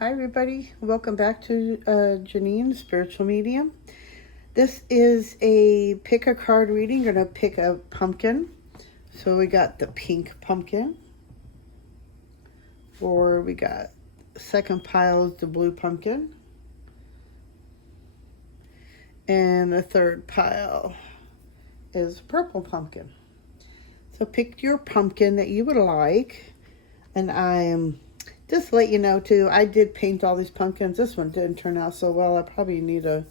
Hi everybody, welcome back to Janine, Spiritual Medium. This is a pick a card reading. You're going to pick a pumpkin. So we got the pink pumpkin. Or we got the second pile is the blue pumpkin. And the third pile is purple pumpkin. So pick your pumpkin that you would like. And I'm just to let you know too, I did paint all these pumpkins. This one didn't turn out so well. I probably need to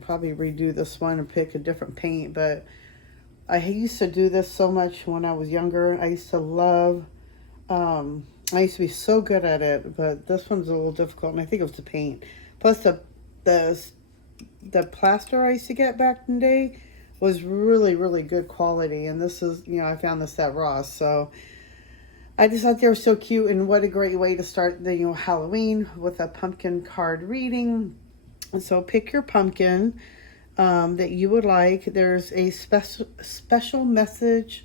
redo this one and pick a different paint. But I used to do this so much when I was younger. I used to love, I used to be so good at it. But this one's a little difficult, and I think it was the paint. Plus the plaster I used to get back in the day was really, really good quality. And this is, I found this at Ross. So I just thought they were so cute, and what a great way to start the Halloween with a pumpkin card reading. So pick your pumpkin that you would like. There's a special message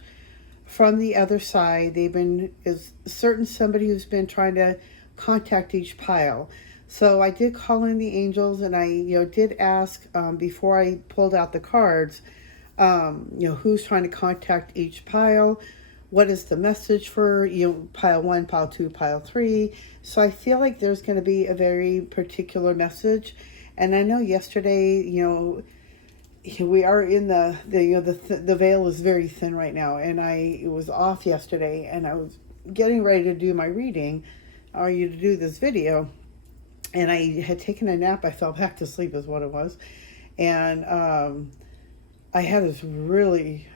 from the other side. Is certain somebody who's been trying to contact each pile. So I did call in the angels, and I did ask before I pulled out the cards, who's trying to contact each pile. What is the message for pile 1, pile 2, pile 3? So I feel like there's going to be a very particular message. And I know yesterday, we are in the veil is very thin right now, and it was off yesterday, and I was getting ready to do my reading, or to do this video, and I had taken a nap. I fell back to sleep is what it was, and I had this really.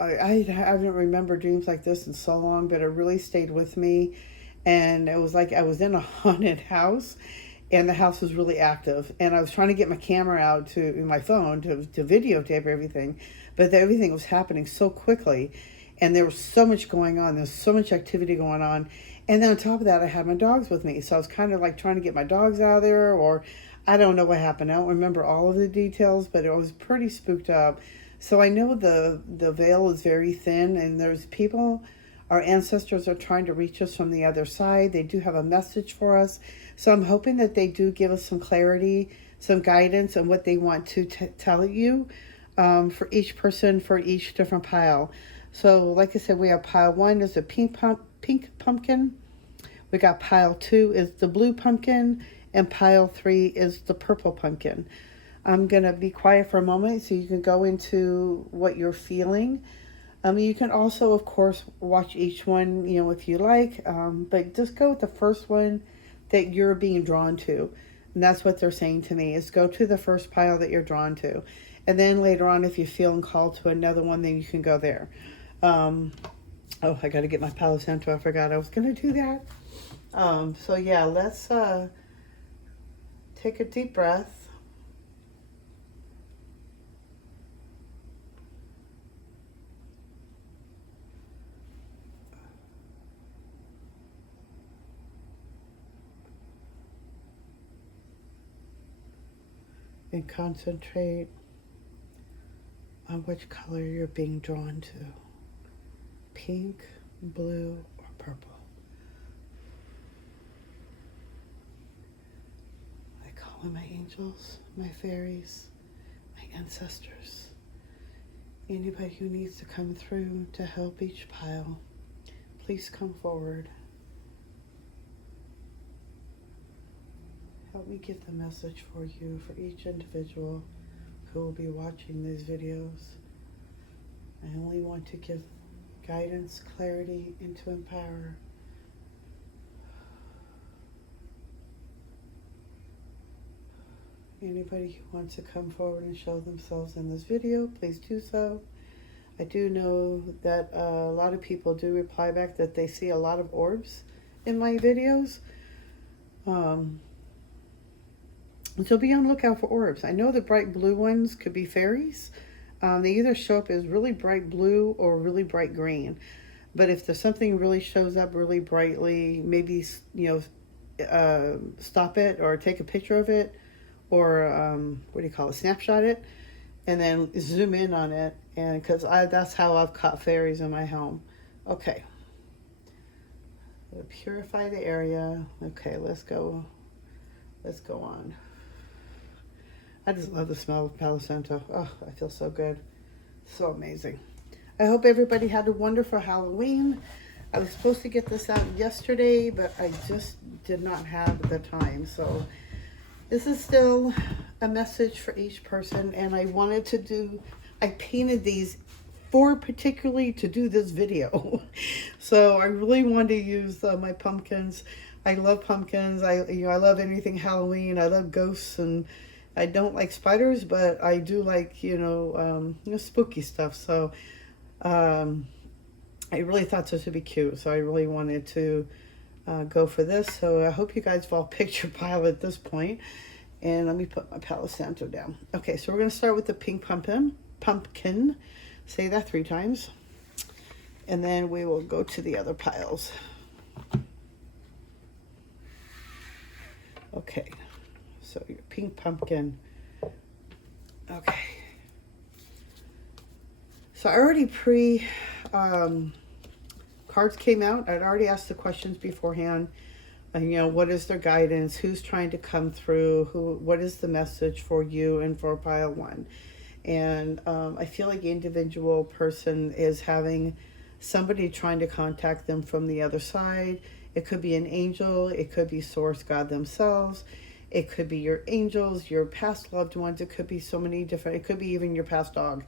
I haven't remembered dreams like this in so long, but it really stayed with me. And it was like I was in a haunted house, and the house was really active. And I was trying to get my camera out to my phone to videotape everything, but everything was happening so quickly. And there was so much going on. There was so much activity going on. And then on top of that, I had my dogs with me. So I was kind of like trying to get my dogs out of there, or I don't know what happened. I don't remember all of the details, but it was pretty spooked up. So I know the veil is very thin, and there's people, our ancestors are trying to reach us from the other side. They do have a message for us. So I'm hoping that they do give us some clarity, some guidance on what they want to tell you for each person, for each different pile. So like I said, we have pile 1 is the pink pumpkin. We got pile 2 is the blue pumpkin, and pile 3 is the purple pumpkin. I'm going to be quiet for a moment so you can go into what you're feeling. You can also, of course, watch each one, if you like, but just go with the first one that you're being drawn to. And that's what they're saying to me, is go to the first pile that you're drawn to. And then later on, if you're feeling called to another one, then you can go there. I got to get my Palo Santo. I forgot I was going to do that. So yeah, let's take a deep breath. And concentrate on which color you're being drawn to. Pink, blue, or purple. I call in my angels, my fairies, my ancestors. Anybody who needs to come through to help each pile, please come forward. Help me get the message for you, for each individual who will be watching these videos. I only want to give guidance, clarity, and to empower. Anybody who wants to come forward and show themselves in this video, please do so. I do know that a lot of people do reply back that they see a lot of orbs in my videos. So be on the lookout for orbs. I know the bright blue ones could be fairies. They either show up as really bright blue or really bright green. But if there's something really shows up really brightly, maybe, stop it or take a picture of it, or snapshot it, and then zoom in on it. And because that's how I've caught fairies in my home. Okay. It'll purify the area. Okay, let's go. Let's go on. I just love the smell of Palo Santo. Oh, I feel so good. So amazing. I hope everybody had a wonderful Halloween. I was supposed to get this out yesterday, but I just did not have the time. So this is still a message for each person. And I wanted to do, I painted these particularly to do this video. So I really wanted to use my pumpkins. I love pumpkins. I love anything Halloween. I love ghosts, and I don't like spiders, but I do like, spooky stuff. So I really thought this would be cute. So I really wanted to go for this. So I hope you guys have all picked your pile at this point. And let me put my Palo Santo down. Okay, so we're going to start with the pink pumpkin. Say that 3 times. And then we will go to the other piles. Okay, so your pink pumpkin. Okay. So I already cards came out. I'd already asked the questions beforehand. What is their guidance? Who's trying to come through? What is the message for you and for pile 1? And I feel like the individual person is having somebody trying to contact them from the other side. It could be an angel. It could be Source, God themselves. It could be your angels, your past loved ones. It could be so many different, it could be even your past dog.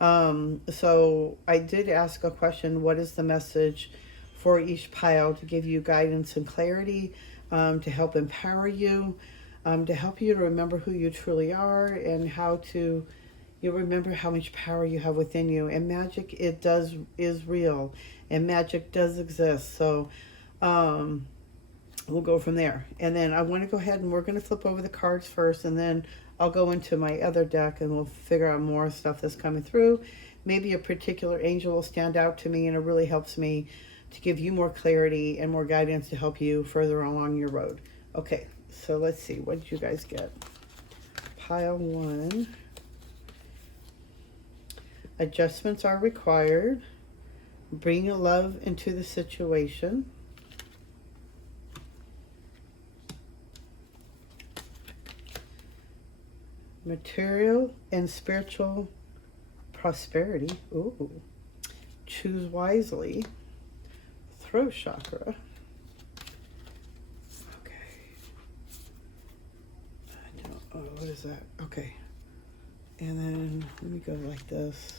So I did ask a question, what is the message for each pile to give you guidance and clarity, to help empower you, to help you to remember who you truly are and how to remember how much power you have within you. And magic, is real, and magic does exist. So we'll go from there. And then I want to go ahead and we're going to flip over the cards first, and then I'll go into my other deck and we'll figure out more stuff that's coming through. Maybe a particular angel will stand out to me, and it really helps me to give you more clarity and more guidance to help you further along your road. Okay, so let's see. What did you guys get? Pile 1. Adjustments are required. Bring love into the situation. Material and spiritual prosperity. Ooh. Choose wisely. Throat chakra. Okay. What is that? Okay. And then let me go like this.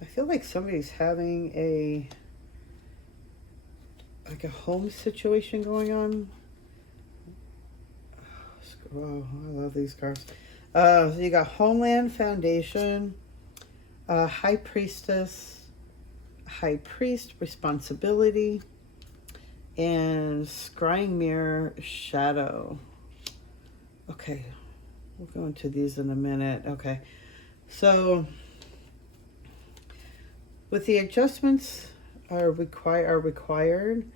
I feel like somebody's having a home situation going on. Oh, I love these cards. So you got Homeland Foundation, High Priestess, High Priest, Responsibility, and Scrying Mirror, Shadow. Okay, we'll go into these in a minute. Okay, so with the adjustments are required,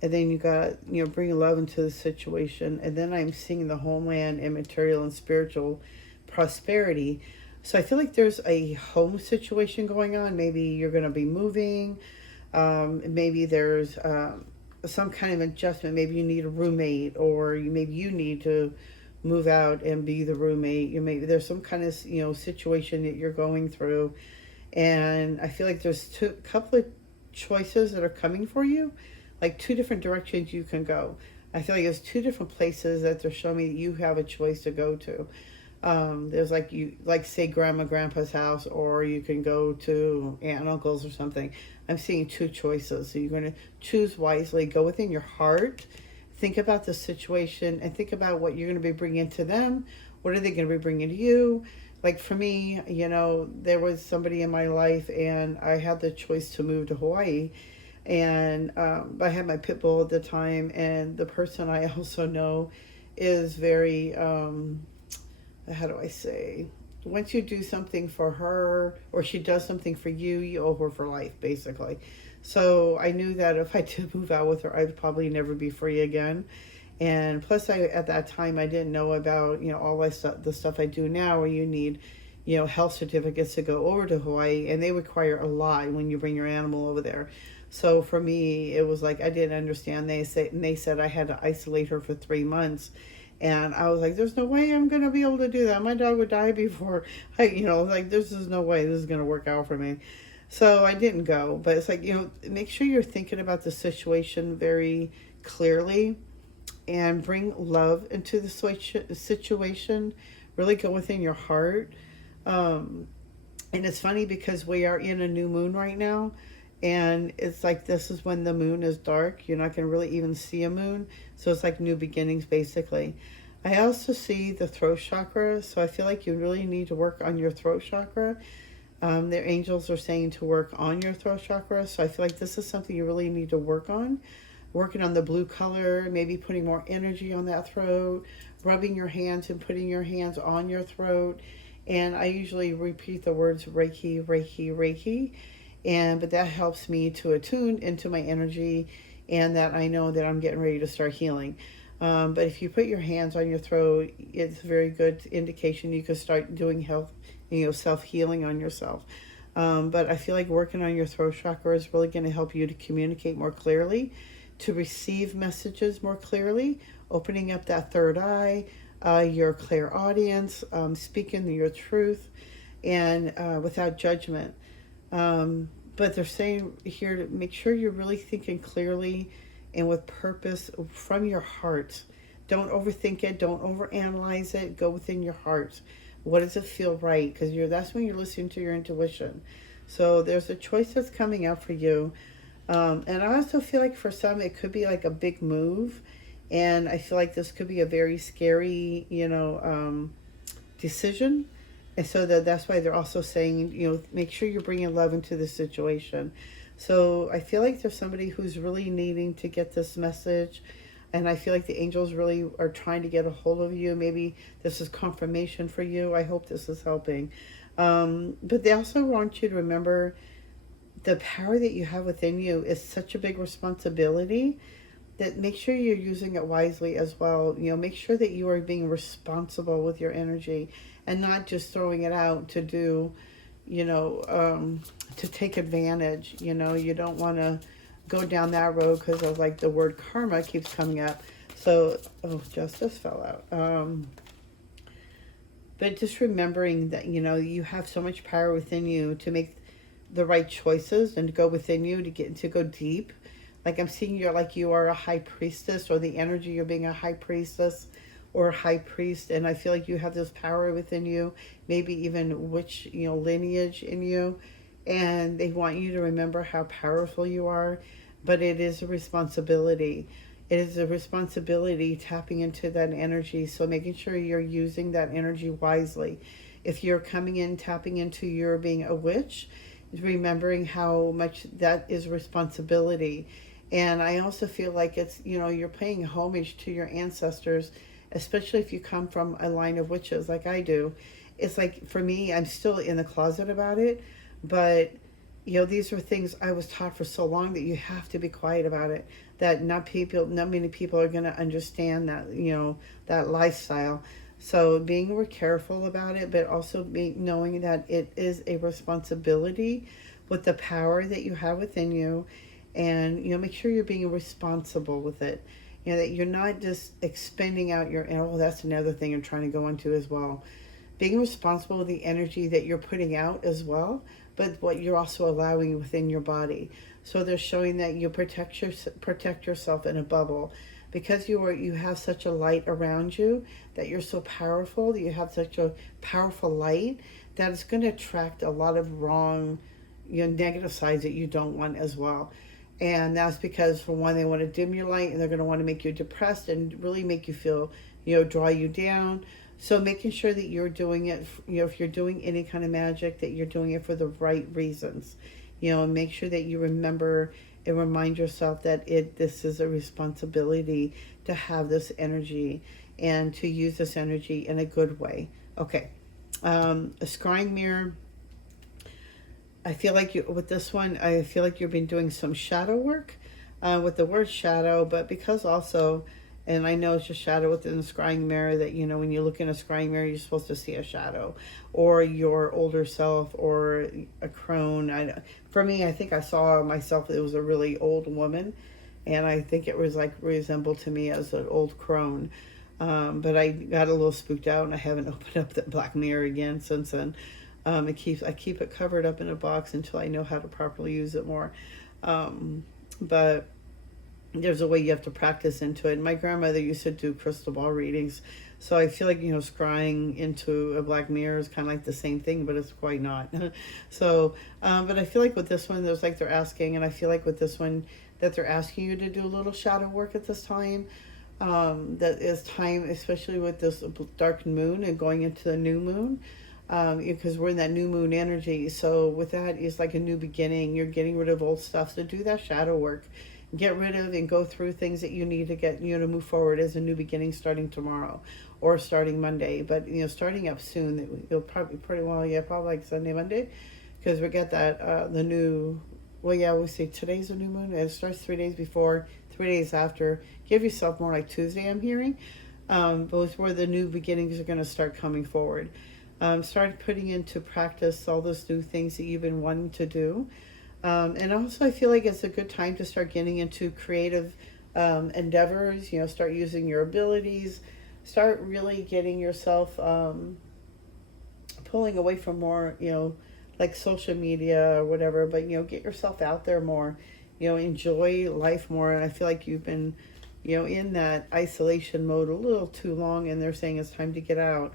and then you got, bring love into the situation, and then I'm seeing the homeland and material and spiritual prosperity. So I feel like there's a home situation going on. Maybe you're going to be moving. Maybe there's some kind of adjustment. Maybe you need a roommate, or maybe you need to move out and be the roommate. Maybe there's some kind of situation that you're going through. And I feel like there's a couple of choices that are coming for you, like 2 different directions you can go. I feel like there's 2 different places that they're showing me that you have a choice to go to. There's say grandma, grandpa's house, or you can go to aunt and uncle's or something. I'm seeing 2 choices. So you're going to choose wisely, go within your heart, think about the situation, and think about what you're going to be bringing to them. What are they going to be bringing to you? Like for me, there was somebody in my life, and I had the choice to move to Hawaii, and I had my pit bull at the time, and the person I also know is very, how do I say, once you do something for her, or she does something for you, you owe her for life, basically. So I knew that if I did move out with her, I'd probably never be free again. And plus, at that time, I didn't know about, all the stuff I do now, where you need, health certificates to go over to Hawaii, and they require a lot when you bring your animal over there. So for me, it was like I didn't understand. They said I had to isolate her for 3 months, and I was like, "There's no way I'm gonna be able to do that. My dog would die before like this is no way this is gonna work out for me." So I didn't go. But it's like, make sure you're thinking about the situation very clearly and bring love into the situation. Really go within your heart. And it's funny because we are in a new moon right now, and it's like this is when the moon is dark. You're not going to really even see a moon, so it's like new beginnings basically. I also see the throat chakra, so I feel like you really need to work on your throat chakra. Their angels are saying to work on your throat chakra, so I feel like this is something you really need to work on. Working on the blue color, maybe putting more energy on that throat, rubbing your hands and putting your hands on your throat. And I usually repeat the words Reiki, Reiki, Reiki. But that helps me to attune into my energy, and that I know that I'm getting ready to start healing. But if you put your hands on your throat, it's a very good indication you can start doing self-healing on yourself. But I feel like working on your throat chakra is really going to help you to communicate more clearly, to receive messages more clearly, opening up that third eye, your clairaudience, speaking your truth, and without judgment. But they're saying here to make sure you're really thinking clearly and with purpose from your heart. Don't overthink it. Don't overanalyze it. Go within your heart. What does it feel right? Because that's when you're listening to your intuition. So there's a choice that's coming out for you. And I also feel like for some, it could be like a big move. And I feel like this could be a very scary, decision. And so that's why they're also saying, make sure you're bringing love into the situation. So I feel like there's somebody who's really needing to get this message. And I feel like the angels really are trying to get a hold of you. Maybe this is confirmation for you. I hope this is helping. But they also want you to remember the power that you have within you is such a big responsibility, that make sure you're using it wisely as well. Make sure that you are being responsible with your energy and not just throwing it out to do, to take advantage. You don't want to go down that road because of like the word karma keeps coming up. So, justice fell out. But just remembering that, you have so much power within you to make the right choices and to go within you to go deep. Like I'm seeing you are a high priestess, or the energy you're being a high priestess or a high priest, and I feel like you have this power within you, maybe even witch, lineage in you, and they want you to remember how powerful you are. But it is a responsibility. It is a responsibility tapping into that energy. So making sure you're using that energy wisely. If you're coming in, tapping into your being a witch, remembering how much that is responsibility. And I also feel like it's, you're paying homage to your ancestors, especially if you come from a line of witches like I do. It's like, for me, I'm still in the closet about it, but these are things I was taught for so long that you have to be quiet about it, that not many people are going to understand that, that lifestyle. So being more careful about it, but also knowing that it is a responsibility with the power that you have within you. And, make sure you're being responsible with it. That you're not just expending out that's another thing I'm trying to go into as well. Being responsible with the energy that you're putting out as well, but what you're also allowing within your body. So they're showing that you protect yourself in a bubble. Because you have such a light around you, that you're so powerful, that you have such a powerful light, that it's going to attract a lot of wrong, negative sides that you don't want as well. And that's because, for one, they want to dim your light, and they're going to want to make you depressed and really make you feel, draw you down. So making sure that you're doing it, if you're doing any kind of magic, that you're doing it for the right reasons. And make sure that you remember and remind yourself that this is a responsibility to have this energy and to use this energy in a good way. Okay. A scrying mirror. I feel like with this one, I feel like you've been doing some shadow work with the word shadow, but because also And I know it's just shadow within the scrying mirror that, you know, when you look in a scrying mirror, you're supposed to see a shadow or your older self or a crone. For me, I think I saw myself, it was a really old woman. And I think it was like resembled to me as an old crone. But I got a little spooked out and I haven't opened up that black mirror again since then. I keep it covered up in a box until I know how to properly use it more. But there's a way you have to practice into it. And my grandmother used to do crystal ball readings. So I feel like, you know, scrying into a black mirror is kind of like the same thing, but it's quite not. So, but I feel like with this one, there's like they're asking, and I feel like with this one, that they're asking you to do a little shadow work at this time. That is time, especially with this dark moon and going into the new moon. Because we're in that new moon energy. So with that, it's like a new beginning. You're getting rid of old stuff. So do that shadow work. Get rid of and go through things that you need to get, you know, to move forward as a new beginning starting tomorrow or starting Monday. But, you know, starting up soon, you'll probably pretty well, yeah, probably like Sunday, Monday. Because we get that, the new, well, yeah, we say today's a new moon. It starts 3 days before, 3 days after. Give yourself more like Tuesday, I'm hearing. Both where the new beginnings are going to start coming forward. Start putting into practice all those new things that you've been wanting to do. And also I feel like it's a good time to start getting into creative endeavors, you know, start using your abilities, start really getting yourself pulling away from more, you know, like social media or whatever, but, you know, get yourself out there more, you know, enjoy life more. And I feel like you've been, you know, in that isolation mode a little too long, and they're saying it's time to get out.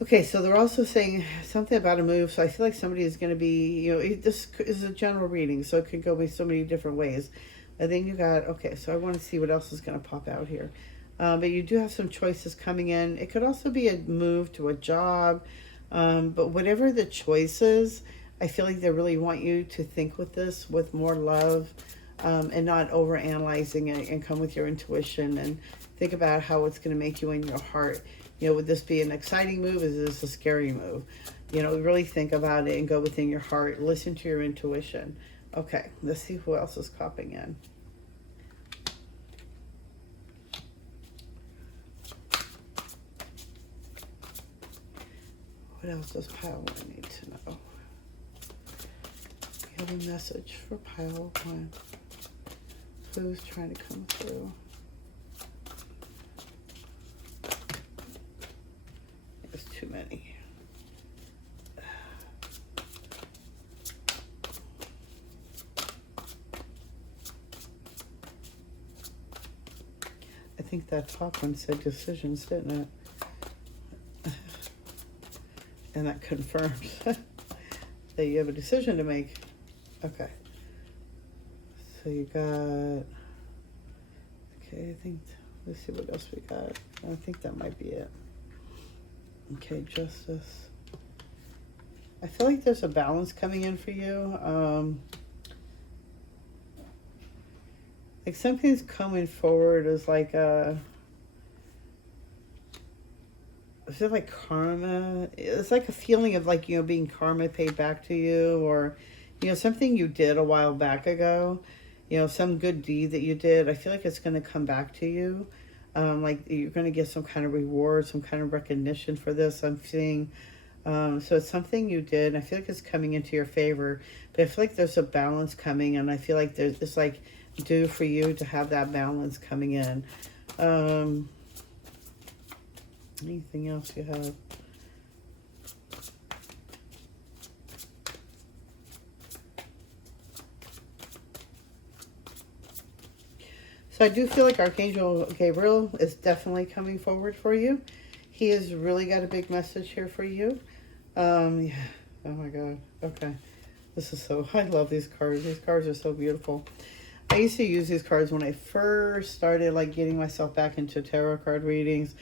Okay, so they're also saying something about a move. So I feel like somebody is going to be, you know, this is a general reading, so it could go so many different ways. And then you got, okay, so I want to see what else is going to pop out here. But you do have some choices coming in. It could also be a move to a job. But whatever the choice is, I feel like they really want you to think with this with more love and not overanalyzing it, and come with your intuition and think about how it's going to make you in your heart. You know, would this be an exciting move? Is this a scary move? You know, really think about it and go within your heart. Listen to your intuition. Okay, let's see who else is popping in. What else does Pile 1 need to know? We have a message for Pile 1. Who's trying to come through? Too many. I think that top one said decisions, didn't it? And that confirms that you have a decision to make. Okay. So you got, okay, I think, let's see what else we got. I think that might be it. Okay, justice. I feel like there's a balance coming in for you. Like something's coming forward as like a, is it like karma? It's like a feeling of like, you know, being karma paid back to you, or, you know, something you did a while back ago, you know, some good deed that you did. I feel like it's going to come back to you. Like you're going to get some kind of reward, some kind of recognition for this, I'm seeing. So it's something you did, and I feel like it's coming into your favor. But I feel like there's a balance coming, and I feel like it's like due for you to have that balance coming in. Anything else you have? So I do feel like Archangel Gabriel is definitely coming forward for you. He has really got a big message here for you. Yeah. Oh my God. Okay. This is so, I love these cards. These cards are so beautiful. I used to use these cards when I first started like getting myself back into tarot card readings,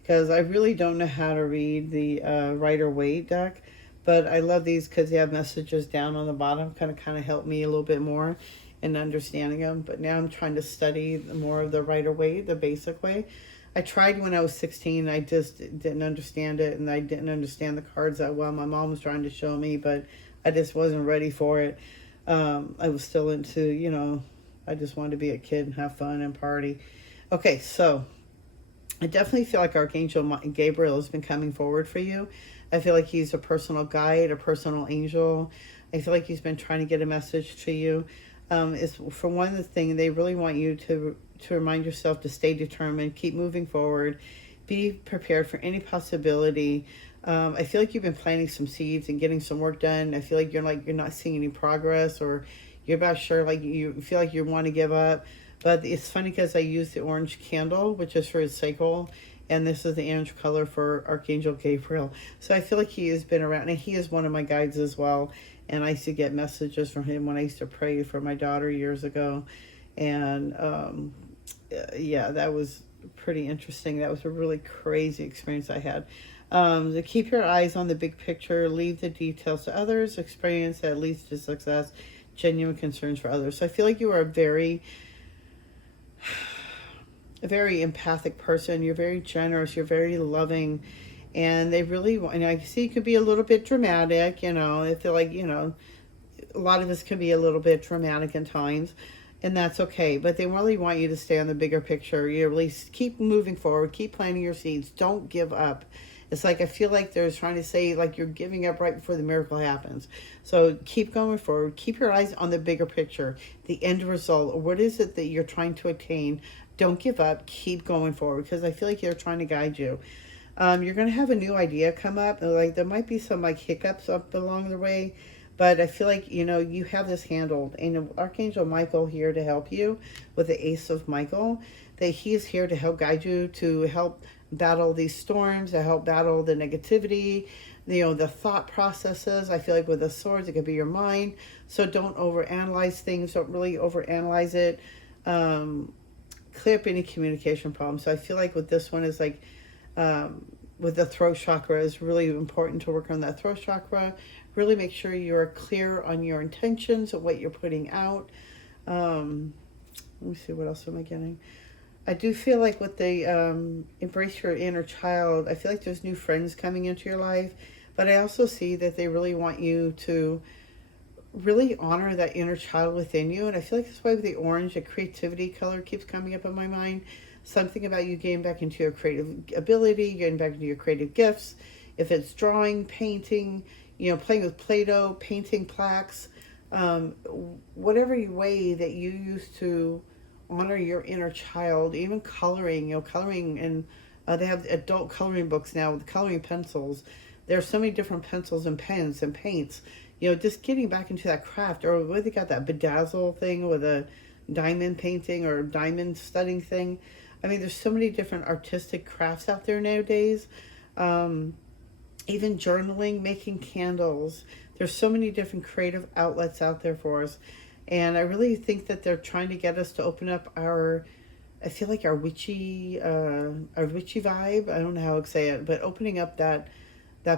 because I really don't know how to read the Rider-Waite deck. But I love these because they have messages down on the bottom, kind of help me a little bit more in understanding them. But now I'm trying to study more of the Rider-Waite, the basic way. I tried when I was 16. I just didn't understand it, and I didn't understand the cards that well. My mom was trying to show me, but I just wasn't ready for it. I was still into, you know, I just wanted to be a kid and have fun and party. Okay, so I definitely feel like Archangel Gabriel has been coming forward for you. I feel like he's a personal guide, a personal angel. I feel like he's been trying to get a message to you. Is for one thing, they really want you to remind yourself to stay determined, keep moving forward, be prepared for any possibility. I feel like you've been planting some seeds and getting some work done. I feel like you're not seeing any progress, or you're about sure, like you feel like you want to give up. But it's funny because I use the orange candle, which is for his cycle, and this is the orange color for Archangel Gabriel. So I feel like he has been around, and he is one of my guides as well. And I used to get messages from him when I used to pray for my daughter years ago. And yeah, that was pretty interesting. That was a really crazy experience I had. To keep your eyes on the big picture, leave the details to others, experience that leads to success, genuine concerns for others. So I feel like you are a very empathic person. You're very generous. You're very loving. And they really want, and I see you could be a little bit dramatic, I feel like, a lot of us can be a little bit dramatic in times, and that's okay. But they really want you to stay on the bigger picture. You at least keep moving forward, keep planting your seeds. Don't give up. It's like, I feel like they're trying to say, like, you're giving up right before the miracle happens. So keep going forward. Keep your eyes on the bigger picture, the end result. What is it that you're trying to attain? Don't give up. Keep going forward, because I feel like they're trying to guide you. You're going to have a new idea come up. Like, there might be some like hiccups up along the way, but I feel like, you have this handled. And Archangel Michael here to help you with the Ace of Michael, that he is here to help guide you, to help battle these storms, to help battle the negativity, the thought processes. I feel like with the swords, it could be your mind. So don't overanalyze things. Don't really overanalyze it. Clear up any communication problems. So I feel like with this one is like, with the throat chakra, is really important to work on that throat chakra. Really make sure you're clear on your intentions of what you're putting out. Let me see, what else am I getting? I do feel like with the embrace your inner child, I feel like there's new friends coming into your life, but I also see that they really want you to really honor that inner child within you. And I feel like that's why with the orange, the creativity color keeps coming up in my mind. Something about you getting back into your creative ability, getting back into your creative gifts. If it's drawing, painting, playing with Play-Doh, painting plaques, whatever way that you used to honor your inner child, even coloring, coloring, and they have adult coloring books now with coloring pencils. There are so many different pencils and pens and paints, just getting back into that craft. Or what they got, that bedazzle thing with a diamond painting or diamond studding thing. I mean, there's so many different artistic crafts out there nowadays. Even journaling, making candles. There's so many different creative outlets out there for us. And I really think that they're trying to get us to open up I feel like our witchy vibe. I don't know how to say it, but opening up that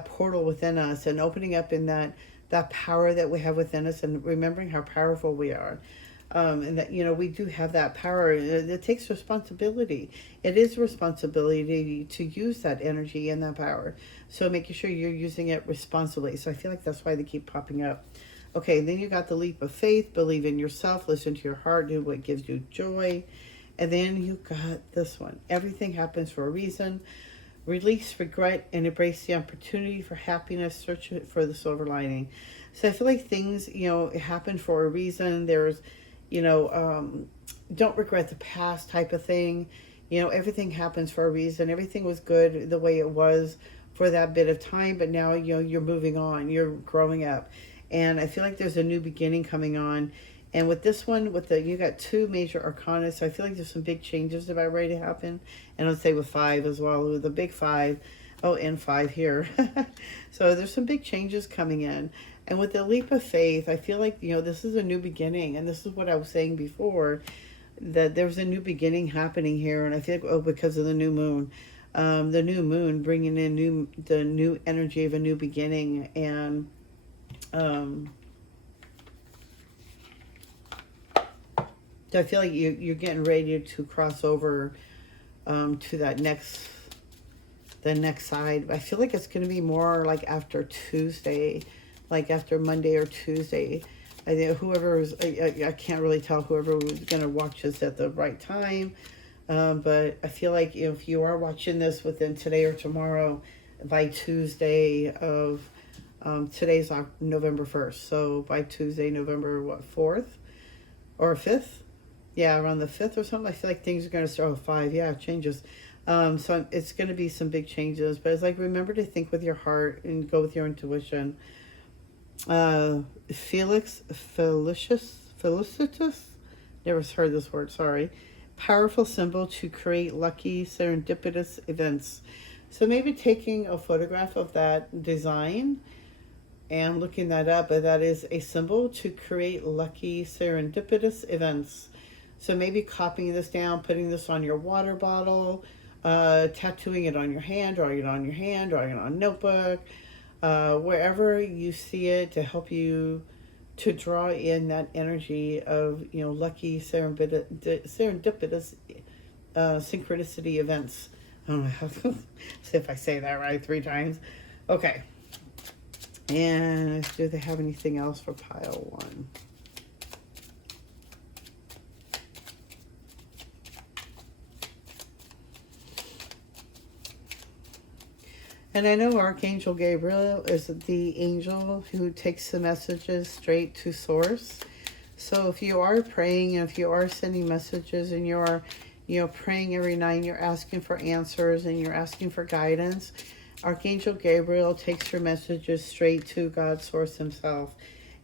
portal within us, and opening up in that power that we have within us, and remembering how powerful we are. And that, we do have that power. It takes responsibility. It is responsibility to use that energy and that power. So making sure you're using it responsibly. So I feel like that's why they keep popping up. Okay, then you got the leap of faith. Believe in yourself. Listen to your heart. Do what gives you joy. And then you got this one. Everything happens for a reason. Release regret and embrace the opportunity for happiness. Search for the silver lining. So I feel like things, happen for a reason. There's don't regret the past type of thing. Everything happens for a reason. Everything was good the way it was for that bit of time, but now, you're moving on, you're growing up. And I feel like there's a new beginning coming on. And with this one, you got two major arcana, so I feel like there's some big changes about ready to happen. And I'd say with 5 as well, with the big 5. Oh, and 5 here. So there's some big changes coming in. And with the leap of faith, I feel like, this is a new beginning. And this is what I was saying before, that there's a new beginning happening here. And I feel like, because of the new moon. The new moon bringing in the new energy of a new beginning. And I feel like you're getting ready to cross over to the next side. I feel like it's going to be more like after Tuesday, like after Monday or Tuesday. I think I can't really tell whoever was going to watch this at the right time. But I feel like if you are watching this within today or tomorrow, by Tuesday of today's November 1st, so by Tuesday, November 4th or 5th, yeah, around the 5th or something. I feel like things are going to start. Oh, 5, yeah, it changes. So it's going to be some big changes, but it's like, remember to think with your heart and go with your intuition. Felicitus, never heard this word, sorry. Powerful symbol to create lucky serendipitous events. So maybe taking a photograph of that design and looking that up, but that is a symbol to create lucky serendipitous events. So maybe copying this down, putting this on your water bottle, tattooing it on your hand, drawing it on your hand, drawing it on a notebook, wherever you see it, to help you to draw in that energy of, lucky serendipitous synchronicity events. I don't know how to see if I say that right 3 times. Okay. And do they have anything else for pile 1? And I know Archangel Gabriel is the angel who takes the messages straight to source. So if you are praying, and if you are sending messages, and you're, praying every night, and you're asking for answers, and you're asking for guidance, Archangel Gabriel takes your messages straight to God's source himself,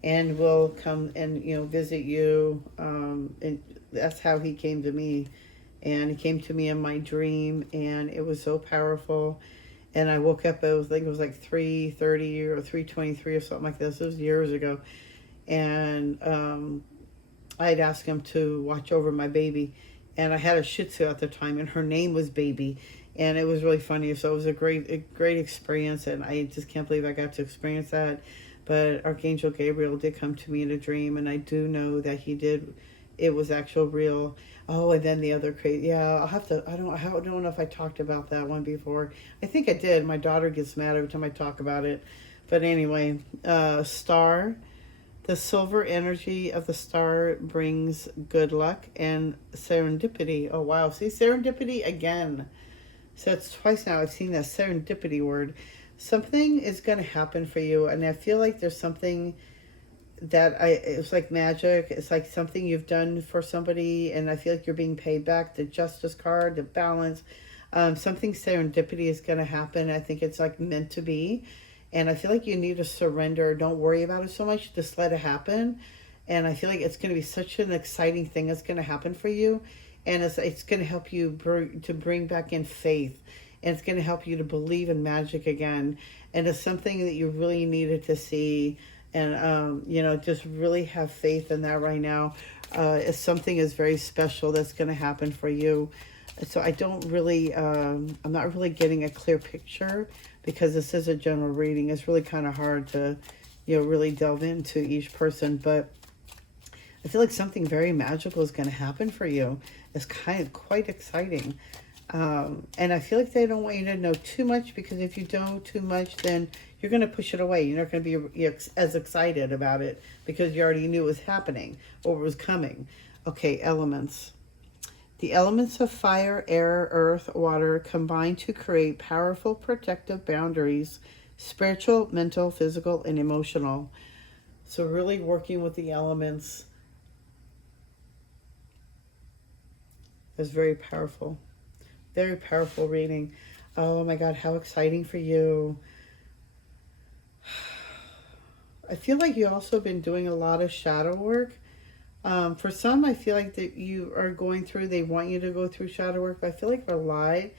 and will come and, visit you. And that's how he came to me. And he came to me in my dream, and it was so powerful. And I woke up, I think it was like 3:30 or 3:23 or something like this. It was years ago. And I'd asked him to watch over my baby. And I had a Shih Tzu at the time, and her name was Baby. And it was really funny. So it was a great experience. And I just can't believe I got to experience that. But Archangel Gabriel did come to me in a dream. And I do know that he did. It was actual real. Oh, and then the other crazy. Yeah, I'll have to. I don't know if I talked about that one before. I think I did. My daughter gets mad every time I talk about it. But anyway, star. The silver energy of the star brings good luck and serendipity. Oh, wow. See, serendipity again. So it's twice now I've seen that serendipity word. Something is going to happen for you. And I feel like there's something that it's like magic. It's like something you've done for somebody, and I feel like you're being paid back. The justice card, the balance, something serendipity is going to happen. I think it's like meant to be, and I feel like you need to surrender. Don't worry about it so much. Just let it happen. And I feel like it's going to be such an exciting thing that's going to happen for you, and it's going to help you bring back in faith, and it's going to help you to believe in magic again. And it's something that you really needed to see. And, just really have faith in that right now. If something is very special that's going to happen for you. So I don't really, I'm not really getting a clear picture, because this is a general reading. It's really kind of hard to, really delve into each person. But I feel like something very magical is going to happen for you. It's kind of quite exciting. And I feel like they don't want you to know too much, because if you know too much, then you're going to push it away. You're not going to be as excited about it, because you already knew it was happening or it was coming. Okay, elements. The elements of fire, air, earth, water combine to create powerful protective boundaries, spiritual, mental, physical, and emotional. So really working with the elements is very powerful. Very powerful reading. Oh my God, how exciting for you. I feel like you also been doing a lot of shadow work. For some, I feel like that you are going through, they want you to go through shadow work, but I feel like for a lot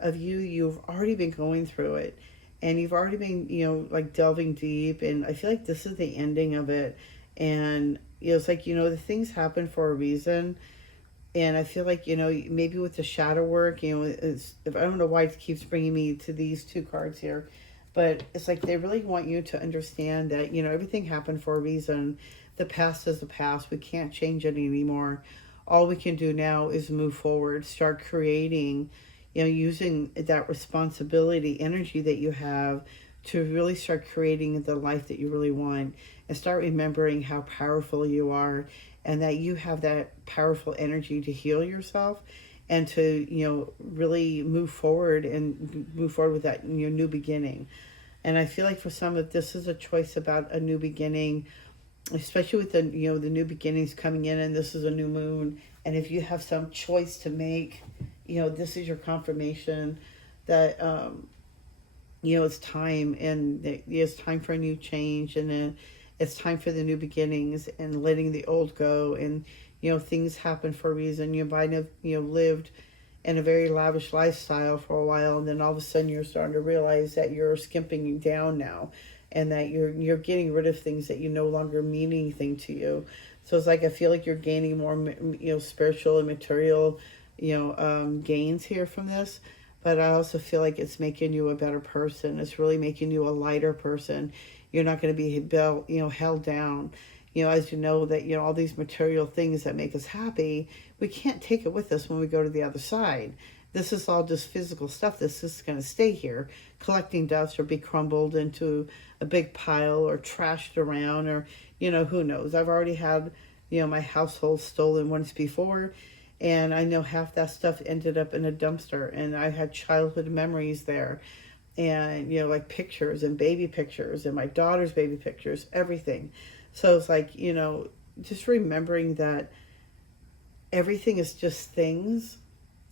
of you, you've already been going through it. And you've already been, like delving deep. And I feel like this is the ending of it. And, it's like, the things happen for a reason. And I feel like, maybe with the shadow work, I don't know why it keeps bringing me to these 2 cards here, but it's like they really want you to understand that, everything happened for a reason. The past is the past. We can't change it anymore. All we can do now is move forward, start creating, using that responsibility, energy that you have to really start creating the life that you really want, and start remembering how powerful you are, and that you have that powerful energy to heal yourself, and to, you know, really move forward and move forward with that, you know, new beginning. And I feel like for some of this is a choice about a new beginning, especially with the, you know, the new beginnings coming in, and this is a new moon. And if you have some choice to make, you know, this is your confirmation that, you know, it's time, and it's time for a new change, and then it's time for the new beginnings and letting the old go. And, you know, things happen for a reason. You might have, you know, lived in a very lavish lifestyle for a while, and then all of a sudden you're starting to realize that you're skimping down now, and that you're getting rid of things that you no longer mean anything to you. So it's like I feel like you're gaining more, you know, spiritual and material, you know, gains here from this. But I also feel like it's making you a better person. It's really making you a lighter person. You're not going to be you know, held down. You know, as you know, that, you know, all these material things that make us happy, we can't take it with us when we go to the other side. This is all just physical stuff. This is going to stay here, collecting dust, or be crumbled into a big pile, or trashed around, or, you know, who knows. I've already had, you know, my household stolen once before, and I know half that stuff ended up in a dumpster, and I had childhood memories there, and, you know, like pictures and baby pictures and my daughter's baby pictures, everything. So it's like, you know, just remembering that everything is just things,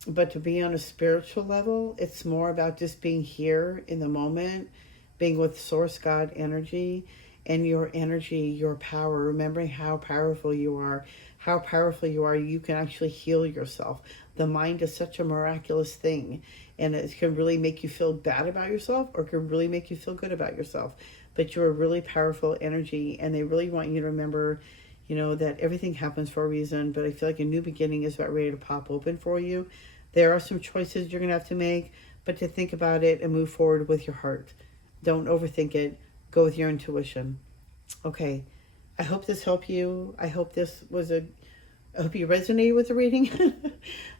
but to be on a spiritual level, it's more about just being here in the moment, being with source God energy, and your energy, your power, remembering how powerful you are, how powerful you are. You can actually heal yourself. The mind is such a miraculous thing, and it can really make you feel bad about yourself, or it can really make you feel good about yourself. But you're a really powerful energy, and they really want you to remember, you know, that everything happens for a reason. But I feel like a new beginning is about ready to pop open for you. There are some choices you're going to have to make, but to think about it and move forward with your heart. Don't overthink it. Go with your intuition. Okay. I hope this helped you. I hope I hope you resonated with the reading.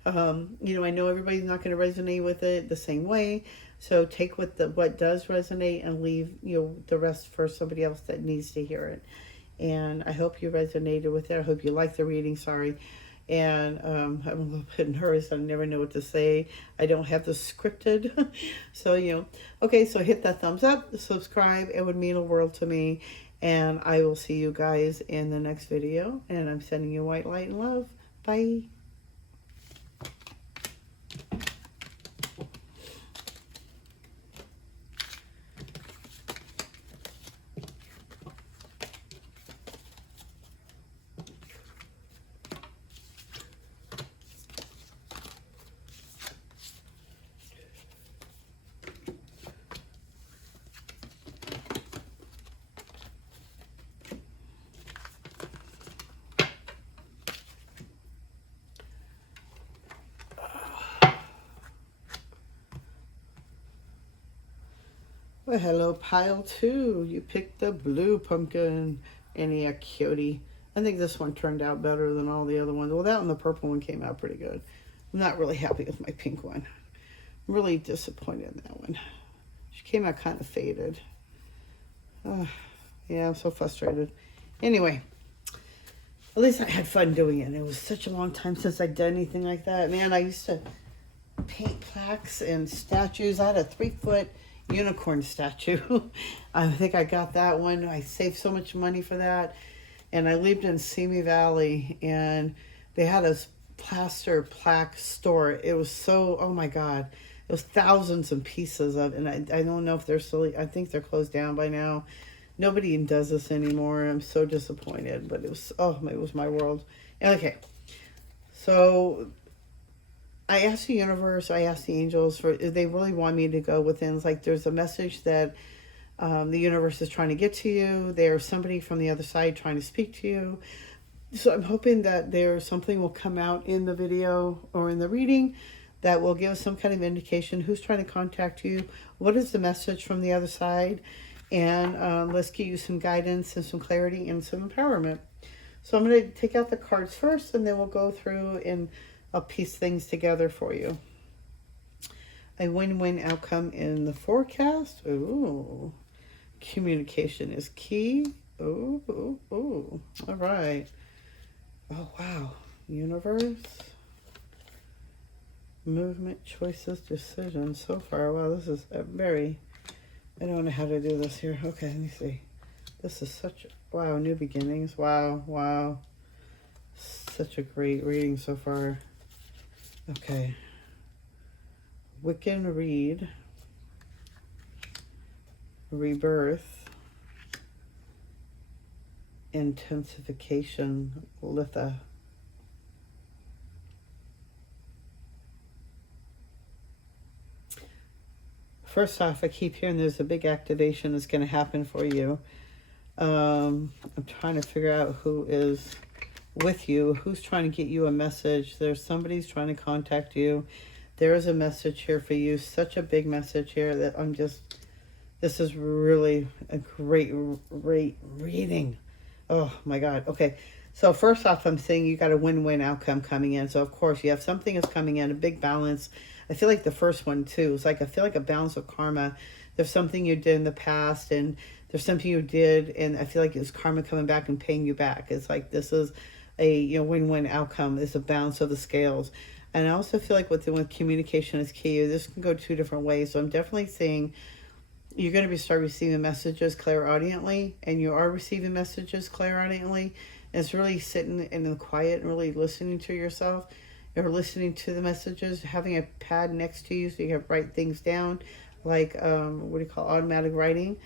You know, I know everybody's not going to resonate with it the same way. So take what does resonate, and leave, you know, the rest for somebody else that needs to hear it. And I hope you resonated with it. I hope you liked the reading. Sorry. And I'm a little bit nervous. I never know what to say. I don't have this scripted. So, you know, okay, so hit that thumbs up, subscribe. It would mean a world to me. And I will see you guys in the next video. And I'm sending you white light and love. Bye. Well, hello, pile 2. You picked the blue pumpkin. And yeah, cutie. I think this one turned out better than all the other ones. Well, that one, the purple one, came out pretty good. I'm not really happy with my pink one. I'm really disappointed in that one. She came out kind of faded. Yeah, I'm so frustrated. Anyway, at least I had fun doing it. It was such a long time since I'd done anything like that. Man, I used to paint plaques and statues. I had a 3-foot unicorn statue. I think I got that one. I saved so much money for that. And I lived in Simi Valley, and they had a plaster plaque store. It was so, oh my God. It was thousands of pieces of, and I don't know if they're still, I think they're closed down by now. Nobody even does this anymore. I'm so disappointed, but it was my world. Okay. So I asked the universe, I asked the angels, they really want me to go within. It's like there's a message that the universe is trying to get to you. There's somebody from the other side trying to speak to you. So I'm hoping that something will come out in the video or in the reading that will give us some kind of indication who's trying to contact you, what is the message from the other side, and let's give you some guidance and some clarity and some empowerment. So I'm going to take out the cards first, and then we'll go through and I'll piece things together for you. A win-win outcome in the forecast. Ooh. Communication is key. Ooh, ooh, ooh. All right. Oh, wow. Universe. Movement, choices, decisions. So far, wow, this is a very... I don't know how to do this here. Okay, let me see. This is such... Wow, new beginnings. Wow, wow. Such a great reading so far. Okay. Wiccan Reed. Rebirth. Intensification. Litha. First off, I keep hearing there's a big activation that's going to happen for you. I'm trying to figure out who is with you, who's trying to get you a message. There's somebody's trying to contact you. There is a message here for you. Such a big message here that this is really a great reading. Oh my God. Okay. So first off, I'm saying you got a win-win outcome coming in. So of course you have something that's coming in, a big balance. I feel like the first one too. It's like, I feel like a balance of karma. There's something you did in the past and there's something you did, and I feel like it's karma coming back and paying you back. It's like this is a win-win outcome. It's a balance of the scales. And I also feel like with communication is key. This can go two different ways. So I'm definitely saying you're going to start receiving messages clairaudiently, and you are receiving messages clairaudiently. And it's really sitting in the quiet and really listening to yourself. You're listening to the messages, having a pad next to you so you can write things down, like automatic writing.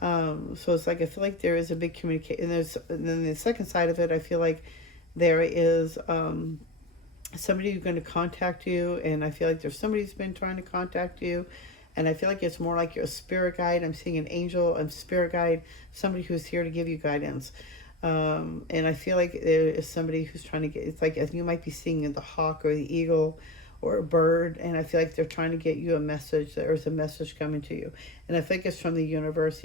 So it's like, I feel like there is a big communication. And then the second side of it, I feel like there is somebody who's going to contact you. And I feel like there's somebody who's been trying to contact you. And I feel like it's more like you're a spirit guide. I'm seeing an angel, a spirit guide, somebody who's here to give you guidance. And I feel like there is somebody who's trying to get, it's like you might be seeing the hawk or the eagle or a bird, and I feel like they're trying to get you a message. There's a message coming to you, and I think it's from the universe,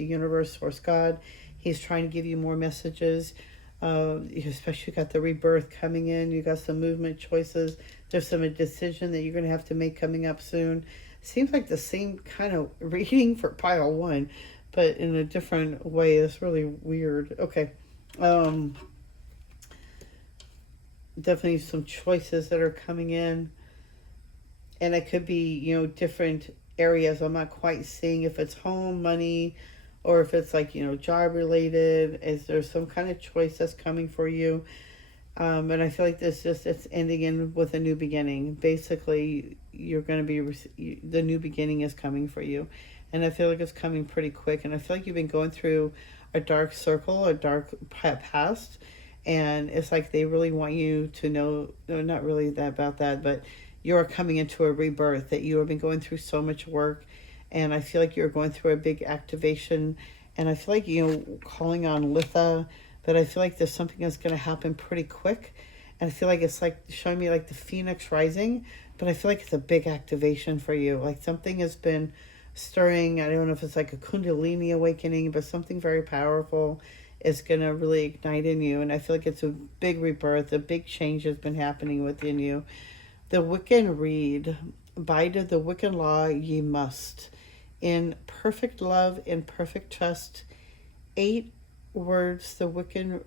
source God. He's trying to give you more messages. Especially you got the rebirth coming in, you got some movement choices, there's some decision that you're going to have to make coming up soon. Seems like the same kind of reading for pile one, but in a different way. It's really weird. Okay. Definitely some choices that are coming in. And it could be, different areas. I'm not quite seeing if it's home, money, or if it's like, job related. Is there some kind of choice that's coming for you? And I feel like it's ending in with a new beginning. Basically, you're going to be, the new beginning is coming for you. And I feel like it's coming pretty quick. And I feel like you've been going through a dark circle, a dark past. And it's like they really want you to know, no, not really about that, but you're coming into a rebirth, that you have been going through so much work. And I feel like you're going through a big activation. And I feel like, calling on Litha, but I feel like there's something that's going to happen pretty quick. And I feel like it's like showing me like the phoenix rising, but I feel like it's a big activation for you. Like something has been stirring. I don't know if it's like a kundalini awakening, but something very powerful is going to really ignite in you. And I feel like it's a big rebirth, a big change has been happening within you. The Wiccan Reed, bided the Wiccan law ye must, in perfect love, in perfect trust, 8 words the Wiccan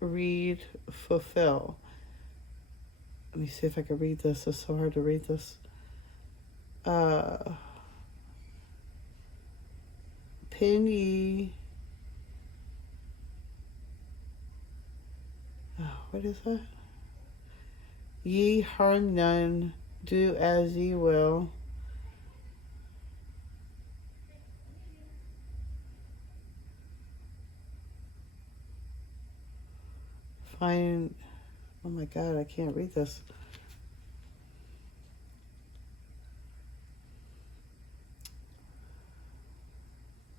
Reed fulfill. Let me see if I can read this. It's so hard to read this. Pin ye. Oh, what is that? Ye harm none, do as ye will. Find, oh my God, I can't read this.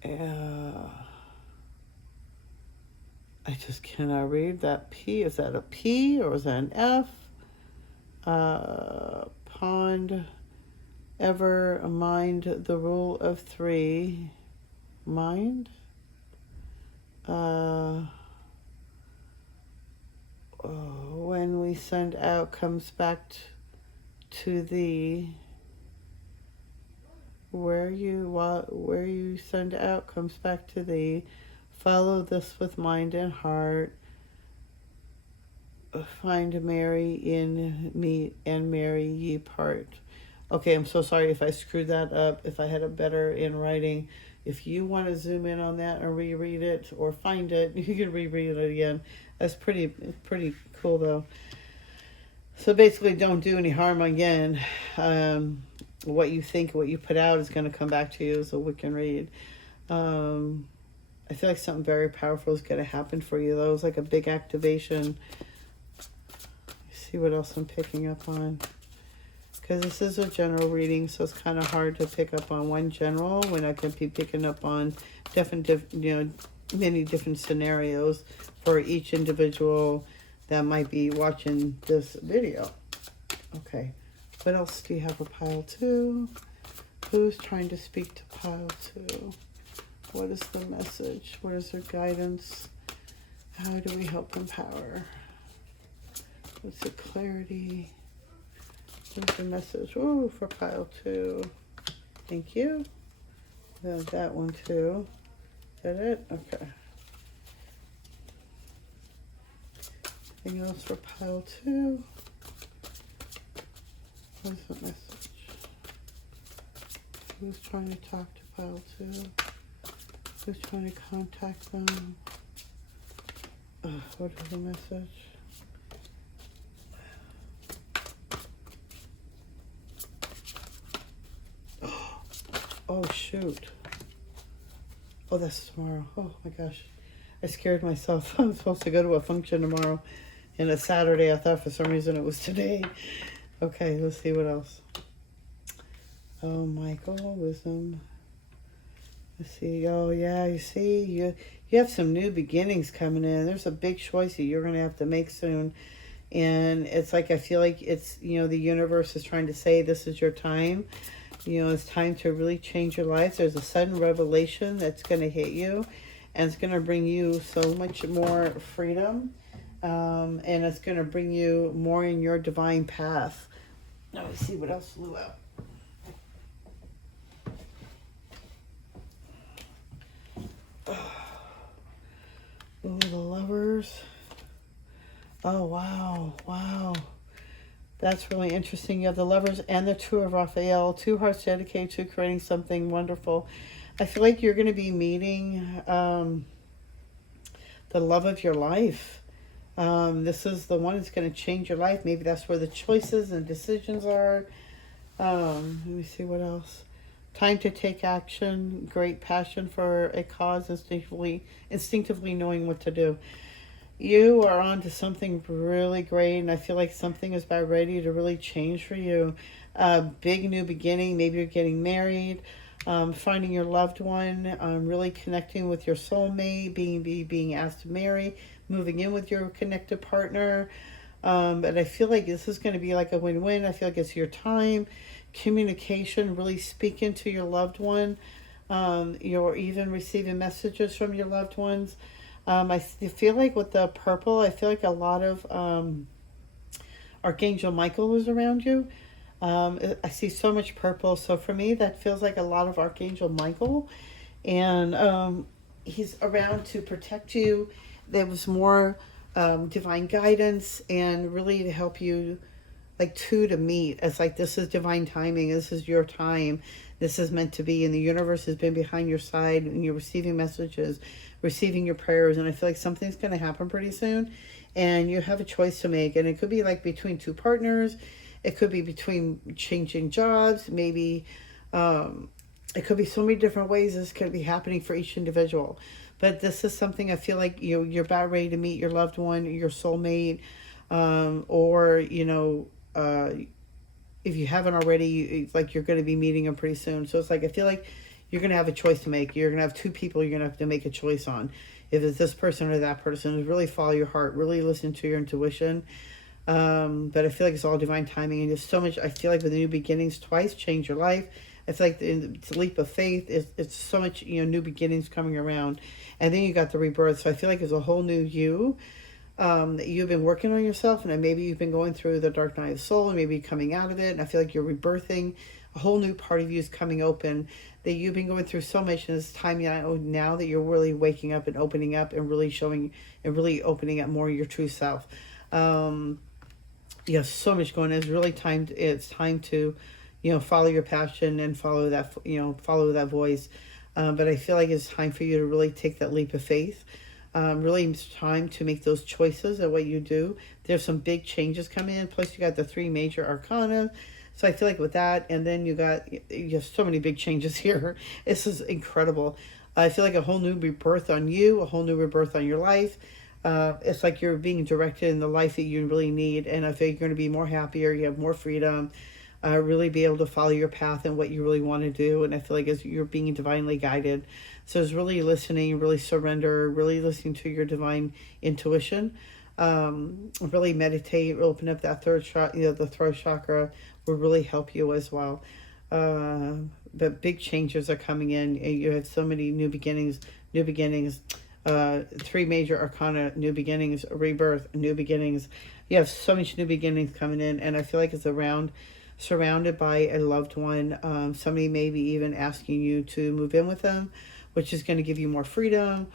I just cannot read that P. Is that a P or is that an F? Pond, ever mind the rule of 3. Mind? When we send out comes back to thee. Where you send out comes back to thee. Follow this with mind and heart. Find Mary in me and Mary ye part. Okay, I'm so sorry if I screwed that up, if I had it better in writing. If you want to zoom in on that or reread it or find it, you can reread it again. That's pretty cool though. So basically, don't do any harm again. What you think, what you put out is going to come back to you as a Wiccan read. I feel like something very powerful is going to happen for you. That was like a big activation. See what else I'm picking up on. Because this is a general reading, so it's kind of hard to pick up on one general when I could be picking up on many different scenarios for each individual that might be watching this video. Okay, what else do you have for pile 2? Who's trying to speak to pile 2? What is the message? What is their guidance? How do we help empower? What's the clarity? What's the message? Ooh, for pile 2. Thank you. That one too. Is that it? Okay. Anything else for pile 2? What's the message? Who's trying to talk to pile 2? Who's trying to contact them? What is the message? Oh, shoot. Oh, that's tomorrow. Oh, my gosh. I scared myself. I'm supposed to go to a function tomorrow. And it's Saturday. I thought for some reason it was today. Okay, let's see what else. Oh, Michael, wisdom. Let's see. Oh, yeah, you see, you have some new beginnings coming in. There's a big choice that you're going to have to make soon. And it's like, I feel like it's, the universe is trying to say this is your time. It's time to really change your life. There's a sudden revelation that's going to hit you. And it's going to bring you so much more freedom. And it's going to bring you more in your divine path. Now, let's see what else flew out. Oh, the Lovers. Oh, wow. That's really interesting. You have the Lovers and the Two of Raphael. 2 hearts dedicated to creating something wonderful. I feel like you're going to be meeting the love of your life. This is the one that's going to change your life. Maybe that's where the choices and decisions are. Let me see what else. Time to take action. Great passion for a cause. Instinctively knowing what to do. You are on to something really great, and I feel like something is about ready to really change for you. A big new beginning. Maybe you're getting married, finding your loved one, really connecting with your soulmate, being asked to marry, moving in with your connected partner. But I feel like this is going to be like a win-win. I feel like it's your time. Communication, really speaking to your loved one. You're even receiving messages from your loved ones. I feel like with the purple, I feel like a lot of Archangel Michael is around you. I see so much purple. So for me, that feels like a lot of Archangel Michael. And he's around to protect you. There was more divine guidance and really to help you to meet. It's like, this is divine timing. This is your time. This is meant to be. And the universe has been behind your side and you're receiving messages, receiving your prayers. And I feel like something's going to happen pretty soon. And you have a choice to make. And it could be between 2 partners. It could be between changing jobs. Maybe it could be so many different ways this could be happening for each individual. But this is something I feel like you're about ready to meet your loved one, your soulmate, or if you haven't already, you're going to be meeting them pretty soon. So it's like, I feel like you're going to have a choice to make. You're going to have 2 people you're going to have to make a choice on. If it's this person or that person, really follow your heart, really listen to your intuition. But I feel like it's all divine timing. And there's so much, I feel like with the new beginnings, twice change your life. I feel like the leap of faith, it's so much, new beginnings coming around. And then you got the rebirth. So I feel like there's a whole new you. That you've been working on yourself, and maybe you've been going through the dark night of the soul, and maybe coming out of it, and I feel like you're rebirthing. A whole new part of you is coming open, that you've been going through so much, and it's time now that you're really waking up and opening up and really showing and really opening up more of your true self. You have so much going on. It's time to follow your passion and follow that, follow that voice. But I feel like it's time for you to really take that leap of faith. Really, it's time to make those choices of what you do. There's some big changes coming in. Plus, you got the 3 major arcana. So I feel like with that, and then you have so many big changes here. This is incredible. I feel like a whole new rebirth on you, a whole new rebirth on your life. It's like you're being directed in the life that you really need. And I feel you're going to be more happier. You have more freedom. Really be able to follow your path and what you really want to do. And I feel like as you're being divinely guided. So it's really listening, really surrender, really listening to your divine intuition. Really meditate, open up that third chakra, the throat chakra will really help you as well. But big changes are coming in. You have so many new beginnings, 3 major arcana, new beginnings, rebirth, new beginnings. You have so much new beginnings coming in, and I feel like it's surrounded by a loved one. Somebody maybe even asking you to move in with them, which is going to give you more freedom,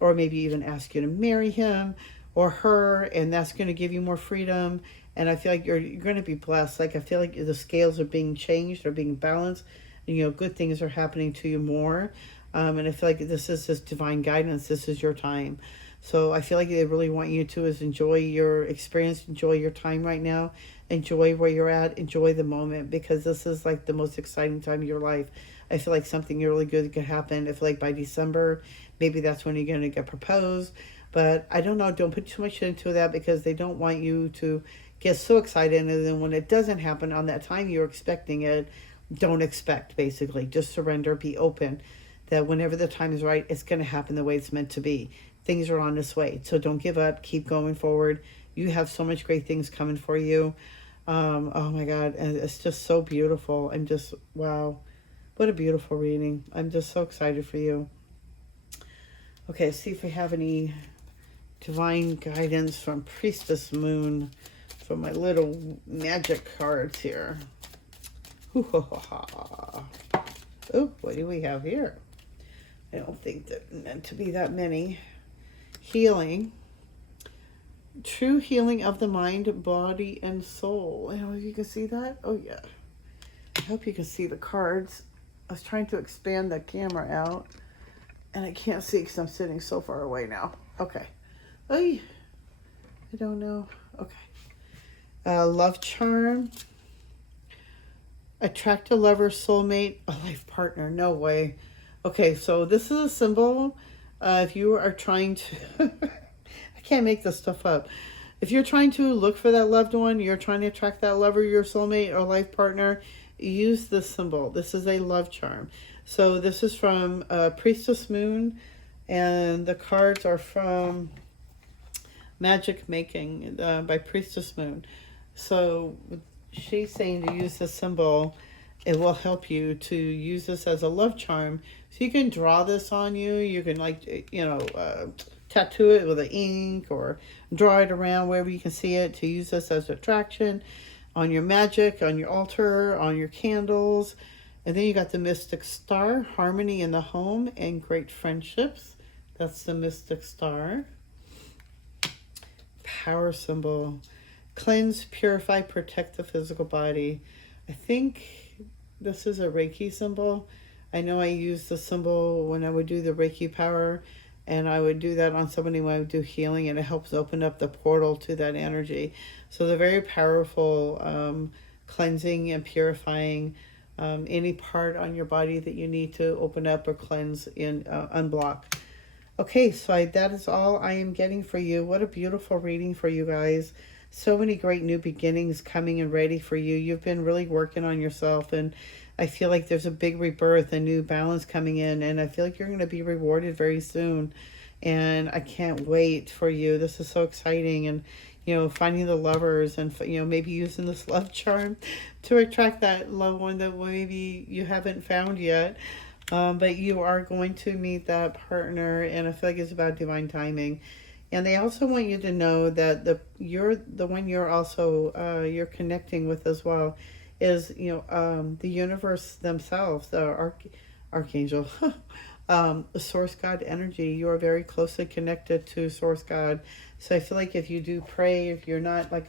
or maybe even ask you to marry him or her, and that's going to give you more freedom. And I feel like you're going to be blessed. Like, I feel like the scales are being changed, they're being balanced, and, good things are happening to you more. And I feel like this is just divine guidance. This is your time. So I feel like they really want you to enjoy your experience, enjoy your time right now, enjoy where you're at, enjoy the moment, because this is like the most exciting time of your life. I feel like something really good could happen. I feel like by December, maybe that's when you're going to get proposed. But I don't know. Don't put too much into that, because they don't want you to get so excited. And then when it doesn't happen on that time you're expecting it, don't expect, basically. Just surrender, be open, that whenever the time is right, it's going to happen the way it's meant to be. Things are on this way. So don't give up. Keep going forward. You have so much great things coming for you. Oh my God. And it's just so beautiful. I'm just, wow. What a beautiful reading. I'm just so excited for you. Okay, let's see if we have any divine guidance from Priestess Moon from my little magic cards here. Oh, what do we have here? I don't think that meant to be that many. Healing. True healing of the mind, body, and soul. I don't know if you can see that. Oh, yeah. I hope you can see the cards. I was trying to expand the camera out, and I can't see because I'm sitting so far away now. Okay. Ay, I don't know. Okay. Love charm. Attract a lover, soulmate, a life partner. No way. Okay, so this is a symbol. If you are trying to... I can't make this stuff up. If you're trying to look for that loved one, you're trying to attract that lover, your soulmate, or life partner, use this symbol. This is a love charm. So this is from Priestess Moon, and the cards are from Magick Making by Priestess Moon. So she's saying to use this symbol. It will help you to use this as a love charm. So you can draw this on you. You can tattoo it with an ink, or draw it around wherever you can see it, to use this as attraction on your magic, on your altar, on your candles. And then you got the Mystic Star, harmony in the home and great friendships. That's the Mystic Star. Power symbol. Cleanse, purify, protect the physical body. I think this is a Reiki symbol. I know I used the symbol when I would do the Reiki power, and I would do that on somebody when I would do healing, and it helps open up the portal to that energy. So they're very powerful, cleansing and purifying any part on your body that you need to open up or cleanse and unblock. Okay, so that is all I am getting for you. What a beautiful reading for you guys. So many great new beginnings coming and ready for you. You've been really working on yourself, and I feel like there's a big rebirth, a new balance coming in, and I feel like you're going to be rewarded very soon. And I can't wait for you. This is so exciting. And, finding the lovers, and, maybe using this love charm to attract that loved one that maybe you haven't found yet. But you are going to meet that partner, and I feel like it's about divine timing. And they also want you to know that the one you're also you're connecting with as well is the universe themselves, the Archangel, the Source God energy. You are very closely connected to Source God. So I feel like if you do pray, if you're not like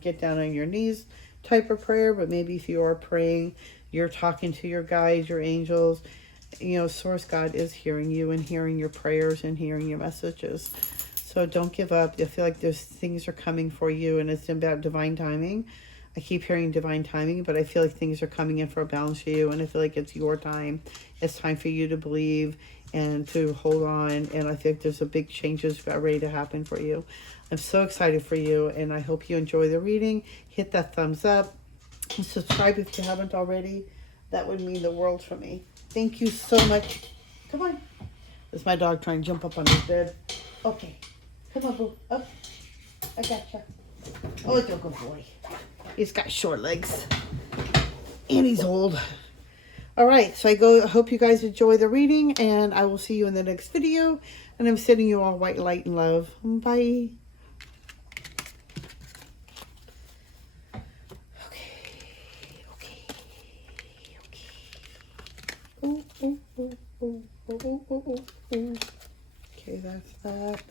get down on your knees type of prayer, but maybe if you are praying, you're talking to your guides, your angels, you know, Source God is hearing you and hearing your prayers and hearing your messages. So don't give up. I feel like there's things are coming for you, and it's about divine timing. I keep hearing divine timing, but I feel like things are coming in for a balance for you, and I feel like it's your time. It's time for you to believe and to hold on, and I think there's a big changes about ready to happen for you. I'm so excited for you, and I hope you enjoy the reading. Hit that thumbs up and subscribe if you haven't already. That would mean the world for me. Thank you so much. Come on. There's my dog trying to jump up on his bed. Okay. Come on, boo. Up. I gotcha. Oh, it's a good boy. He's got short legs. And he's old. All right. So I hope you guys enjoy the reading. And I will see you in the next video. And I'm sending you all white light and love. Bye. Oh, oh, oh, oh, oh, oh, oh, oh, oh. Okay, that's that.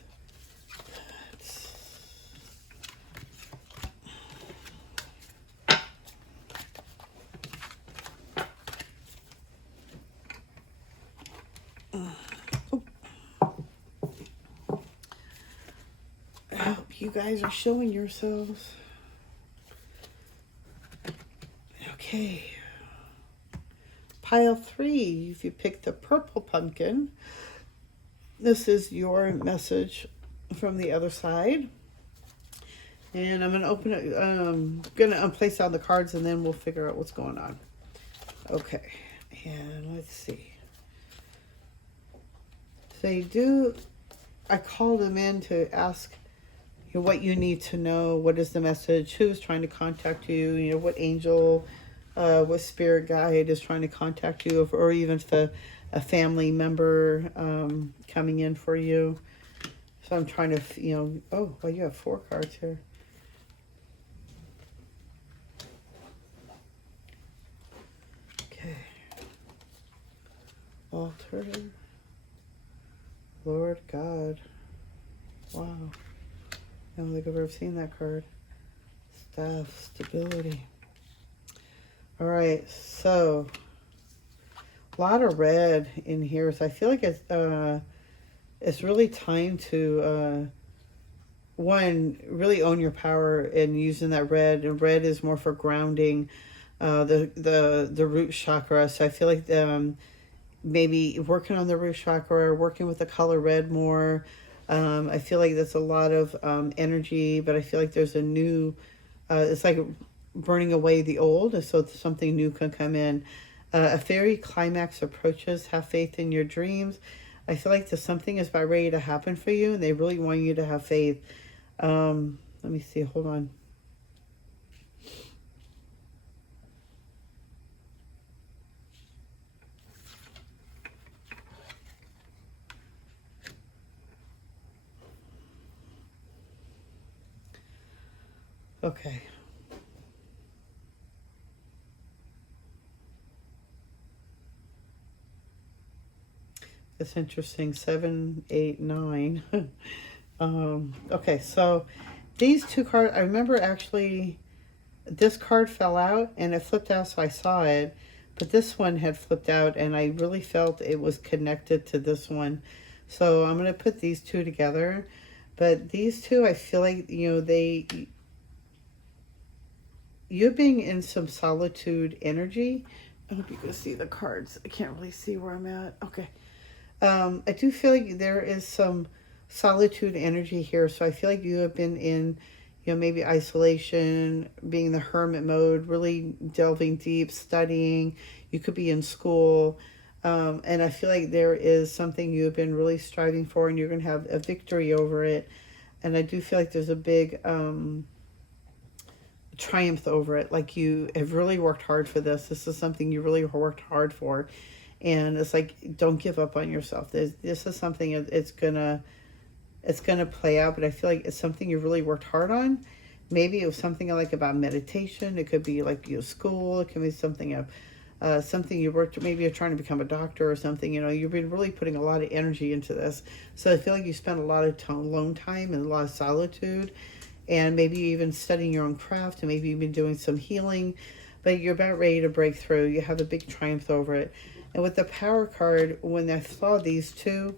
Oh. I hope you guys are showing yourselves. Okay. Pile 3, if you pick the purple pumpkin, this is your message from the other side. And I'm going to open it, I'm going to place down the cards and then we'll figure out what's going on. Okay, and let's see. I called them in to ask you what you need to know, what is the message, who's trying to contact you, you know, what angel, what spirit guide is trying to contact you, or even if a family member coming in for you. So I'm trying to, you know, oh, well, you have 4 cards here. Okay. Altar. Lord God. Wow. I don't think I've ever seen that card. Staff, stability. All right, so a lot of red in here. So I feel like it's really time to one, really own your power and using that red. And red is more for grounding the root chakra. So I feel like maybe working on the root chakra, working with the color red more. I feel like there's a lot of energy, but I feel like there's a new, it's like burning away the old, so something new can come in. A fairy climax approaches. Have faith in your dreams. I feel like there's something is about ready to happen for you, and they really want you to have faith. Let me see. Hold on. Okay. It's interesting. 7, 8, 9. Okay, so these 2 cards, I remember actually this card fell out and it flipped out, so I saw it, but this one had flipped out and I really felt it was connected to this one. So I'm going to put these 2 together, but these 2, I feel like, you know, you're being in some solitude energy. I hope you can see the cards. I can't really see where I'm at. Okay. I do feel like there is some solitude energy here. So I feel like you have been in, you know, maybe isolation, being in the hermit mode, really delving deep, studying. You could be in school. And I feel like there is something you have been really striving for and you're going to have a victory over it. And I do feel like there's a big triumph over it. Like you have really worked hard for this. This is something you really worked hard for. And it's like, don't give up on yourself. This is something it's gonna play out, but I feel like it's something you really worked hard on. Maybe it was something like about meditation. It could be like your school. It could be something something you worked. Maybe you're trying to become a doctor or something. You know, you've been really putting a lot of energy into this. So I feel like you spent a lot of alone time and a lot of solitude. and maybe even studying your own craft, and maybe you've been doing some healing, but you're about ready to break through. You have a big triumph over it. And with the Power card, when I saw these two,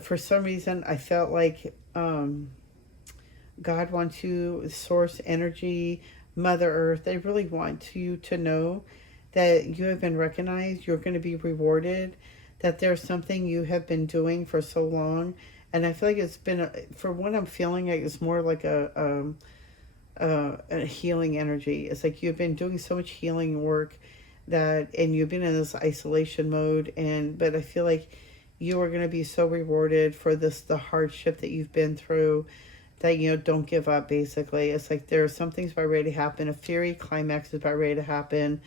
for some reason I felt like God wants you, source energy, Mother Earth, they really want you to know that you have been recognized, you're going to be rewarded, that there's something you have been doing for so long. And I feel like it's been, for what I'm feeling, like it's more like a healing energy. It's like you've been doing so much healing work that, and you've been in this isolation mode, but I feel like you are going to be so rewarded for the hardship that you've been through, that, don't give up, basically. It's like there are some things about ready to happen. A fairy climax is about ready to happen.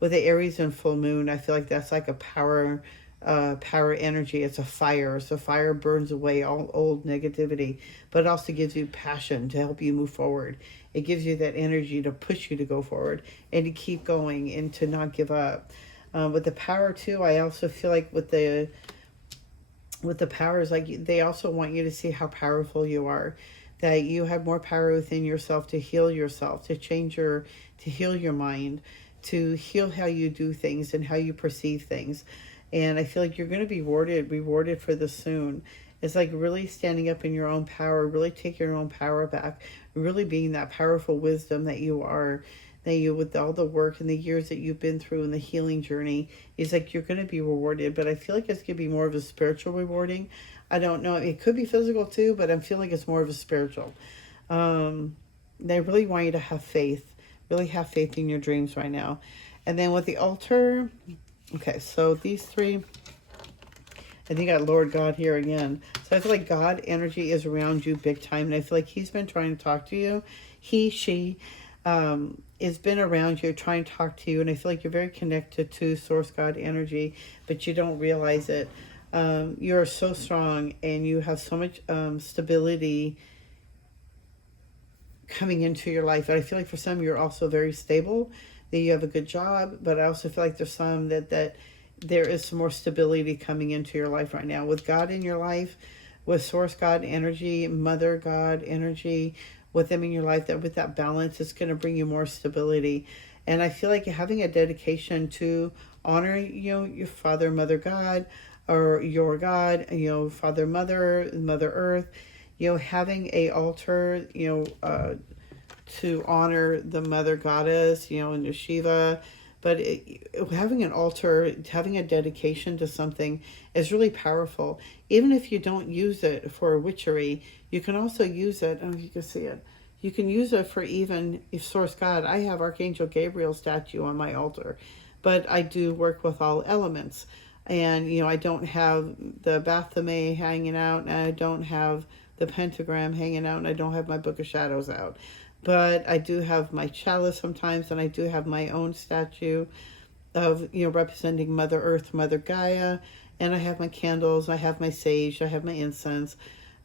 With the Aries and full moon, I feel like that's like a power energy. It's a fire. So fire burns away all old negativity, but it also gives you passion to help you move forward. It gives you that energy to push you to go forward and to keep going and to not give up. With the Power too, I also feel like with the powers, like they also want you to see how powerful you are, that you have more power within yourself to heal yourself, to heal your mind, to heal how you do things and how you perceive things. And I feel like you're going to be rewarded for this soon. It's like really standing up in your own power, really taking your own power back, really being that powerful wisdom that you are, that you, with all the work and the years that you've been through and the healing journey, is like you're going to be rewarded. But I feel like it's going to be more of a spiritual rewarding. I don't know. It could be physical too, but I'm feeling like it's more of a spiritual. They really want you to have faith. Really have faith in your dreams right now. And then with the altar, okay, so these three, and you got Lord God here again. So I feel like God energy is around you big time. And I feel like he's been trying to talk to you. She has been around you trying to talk to you. And I feel like you're very connected to Source God energy, but you don't realize it. You're so strong and you have so much stability coming into your life. And I feel like for some, you're also very stable, that you have a good job, but I also feel like there's some that there is some more stability coming into your life right now. With God in your life, with Source God energy, Mother God energy, with them in your life, that with that balance, it's going to bring you more stability. And I feel like having a dedication to honor, your Father, Mother God, or your God, Father, Mother Earth, having a altar, to honor the Mother Goddess, and the Shiva. But having an altar, having a dedication to something is really powerful. Even if you don't use it for witchery, you can also use it. Oh, you can see it. You can use it for even if Source God. I have Archangel Gabriel statue on my altar, but I do work with all elements. And, I don't have the Baphomet hanging out, and I don't have the pentagram hanging out, and I don't have my Book of Shadows out. But I do have my chalice sometimes, and I do have my own statue of, representing Mother Earth, Mother Gaia, and I have my candles, I have my sage, I have my incense.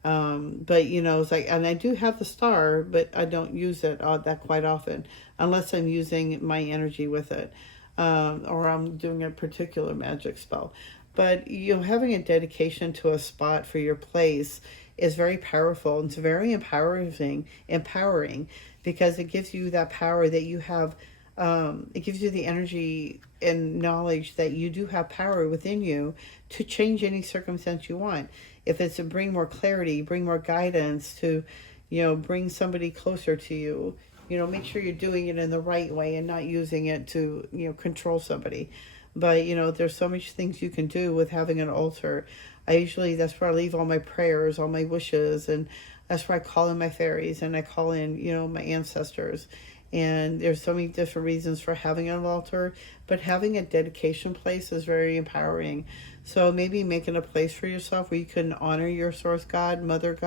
But, it's like, and I do have the star, but I don't use it that quite often, unless I'm using my energy with it, or I'm doing a particular magic spell. But, having a dedication to a spot for your place is very powerful. It's very empowering because it gives you that power that you have. It gives you the energy and knowledge that you do have power within you to change any circumstance you want. If it's to bring more clarity, bring more guidance, to, bring somebody closer to you, make sure you're doing it in the right way and not using it to, control somebody. But, there's so much things you can do with having an altar. That's where I leave all my prayers, all my wishes, and that's where I call in my fairies and I call in, my ancestors. And there's so many different reasons for having an altar, but having a dedication place is very empowering. So maybe making a place for yourself where you can honor your Source God, Mother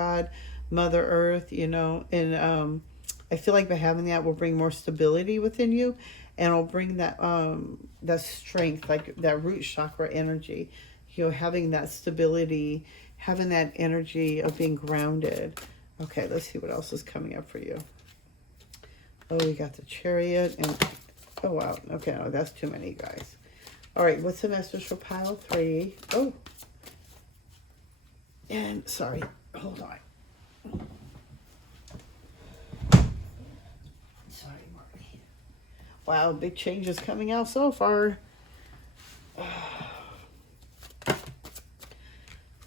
Earth, and I feel like by having that will bring more stability within you, and it'll bring that strength, like that root chakra energy, having that stability, having that energy of being grounded. Okay, let's see what else is coming up for you. Oh, we got the Chariot, and oh wow, okay, no, that's too many, guys. All right, what's the message for pile 3? Oh, and sorry, hold on. Wow, big changes coming out so far.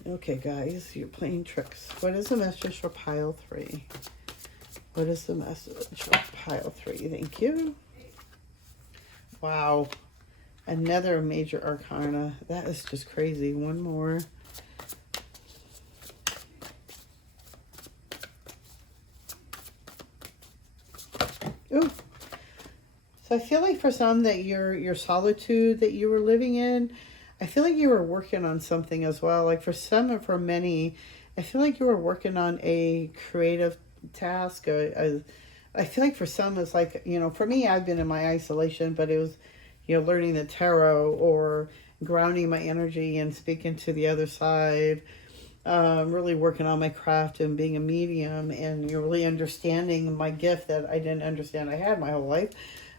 Okay, guys, you're playing tricks. What is the message for pile 3? What is the message for pile 3? Thank you. Wow. Another major arcana. That is just crazy. One more. Ooh. So I feel like for some that your solitude that you were living in, I feel like you were working on something as well. Like for some and for many, I feel like you were working on a creative task. I feel like for some it's like, you know, for me, I've been in my isolation, but it was, you know, learning the tarot or grounding my energy and speaking to the other side. Really working on my craft and being a medium, and you're really understanding my gift that I didn't understand I had my whole life.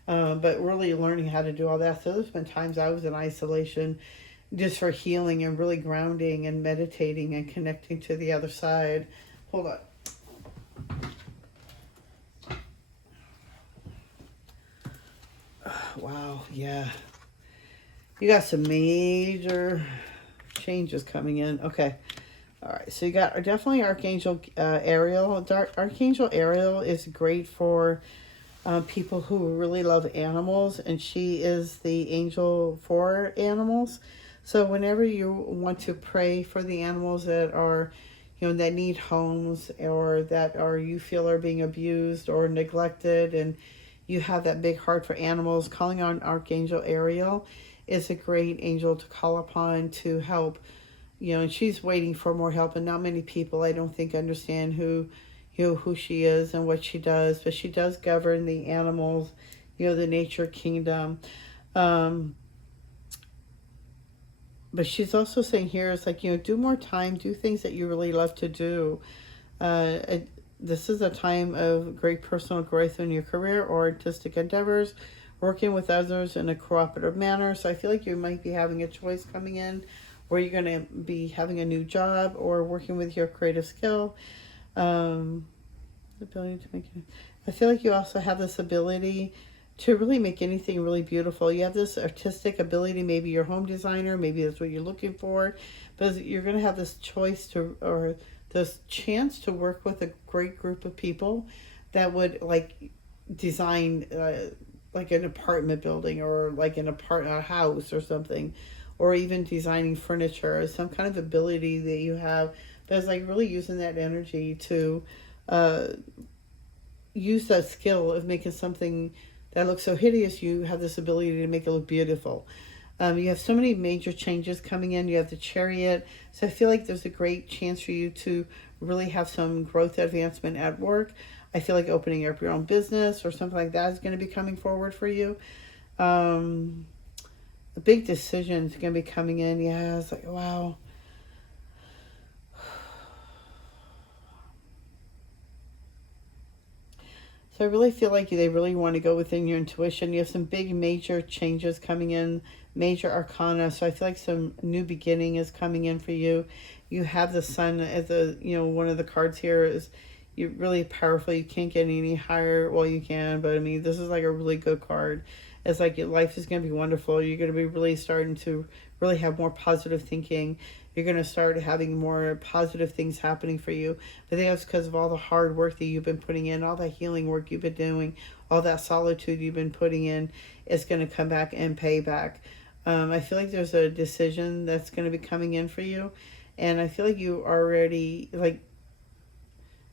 But really learning how to do all that. So there's been times I was in isolation just for healing and really grounding and meditating and connecting to the other side. Hold on. Wow, yeah. You got some major changes coming in. Okay. All right, so you got definitely Archangel Ariel. Archangel Ariel is great for people who really love animals, and she is the angel for animals. So whenever you want to pray for the animals that are, you know, that need homes or that are you feel are being abused or neglected, and you have that big heart for animals, calling on Archangel Ariel is a great angel to call upon to help. You know, and she's waiting for more help, and not many people, I don't think, understand who she is and what she does, but she does govern the animals, you know, the nature kingdom. But she's also saying here, it's like, you know, do more time, do things that you really love to do. This is a time of great personal growth in your career or artistic endeavors, working with others in a cooperative manner. So I feel like you might be having a choice coming in where you're going to be having a new job or working with your creative skill. The ability to make it. I feel like you also have this ability to really make anything really beautiful. You have this artistic ability. Maybe you're a home designer. Maybe that's what you're looking for. But you're going to have this choice to, or this chance to work with a great group of people that would like design like an apartment building or like a house or something, or even designing furniture, or some kind of ability that you have that's like really using that energy to use that skill of making something that looks so hideous. You have this ability to make it look beautiful. You have so many major changes coming in. You have the Chariot. So I feel like there's a great chance for you to really have some growth advancement at work. I feel like opening up your own business or something like that is going to be coming forward for you. A big decision is going to be coming in. Yeah, it's like, wow. So I really feel like they really want to go within your intuition. You have some big major changes coming in, major arcana. So I feel like some new beginning is coming in for you. You have the sun as a, you know, one of the cards here is you're really powerful. You can't get any higher. Well, you can, but I mean, this is like a really good card. It's like your life is going to be wonderful. You're going to be really starting to really have more positive thinking. You're going to start having more positive things happening for you. But I think that's because of all the hard work that you've been putting in, all that healing work you've been doing, all that solitude you've been putting in is going to come back and pay back. I feel like there's a decision that's going to be coming in for you. And I feel like you already, like,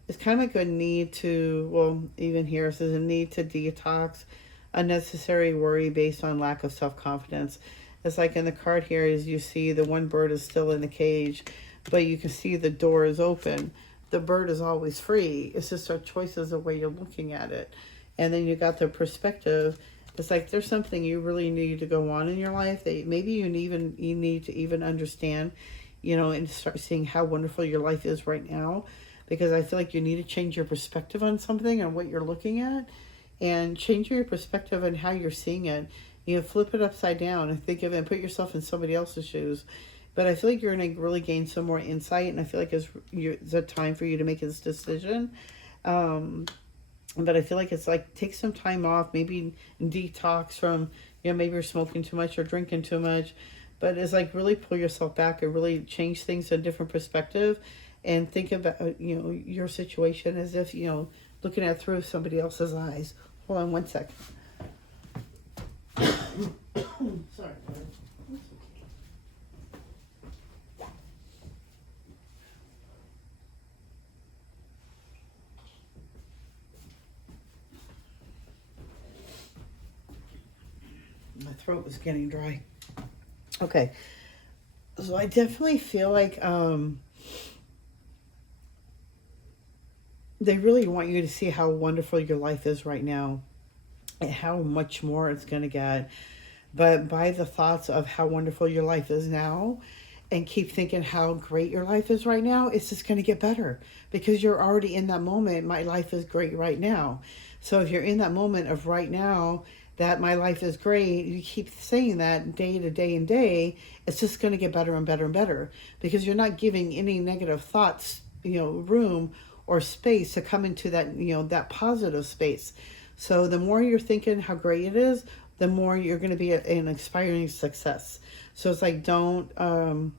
it's kind of like a need to, well, even here it says a need to detox unnecessary worry based on lack of self-confidence. It's like in the card here, as you see, the one bird is still in the cage, but you can see the door is open. The bird is always free. It's just our choices the way you're looking at it. And then you got the perspective. It's like there's something you really need to go on in your life that maybe you need to even understand, you know, and start seeing how wonderful your life is right now. Because I feel like you need to change your perspective on something and what you're looking at, and change your perspective on how you're seeing it. You know, flip it upside down and think of it and put yourself in somebody else's shoes. But I feel like you're going to really gain some more insight, and I feel like it's a time for you to make this decision. But I feel like it's like take some time off, maybe detox from, maybe you're smoking too much or drinking too much. But it's like really pull yourself back and really change things to a different perspective and think about, your situation as if, looking at through somebody else's eyes. Hold on one second. Sorry. My throat was getting dry. Okay. So I definitely feel like they really want you to see how wonderful your life is right now and how much more it's going to get. But by the thoughts of how wonderful your life is now and keep thinking how great your life is right now, it's just going to get better because you're already in that moment. My life is great right now. So if you're in that moment of right now, that my life is great, you keep saying that day to day and day, it's just going to get better and better and better because you're not giving any negative thoughts, room or space to come into that, that positive space. So the more you're thinking how great it is, the more you're going to be an inspiring success. So it's like don't go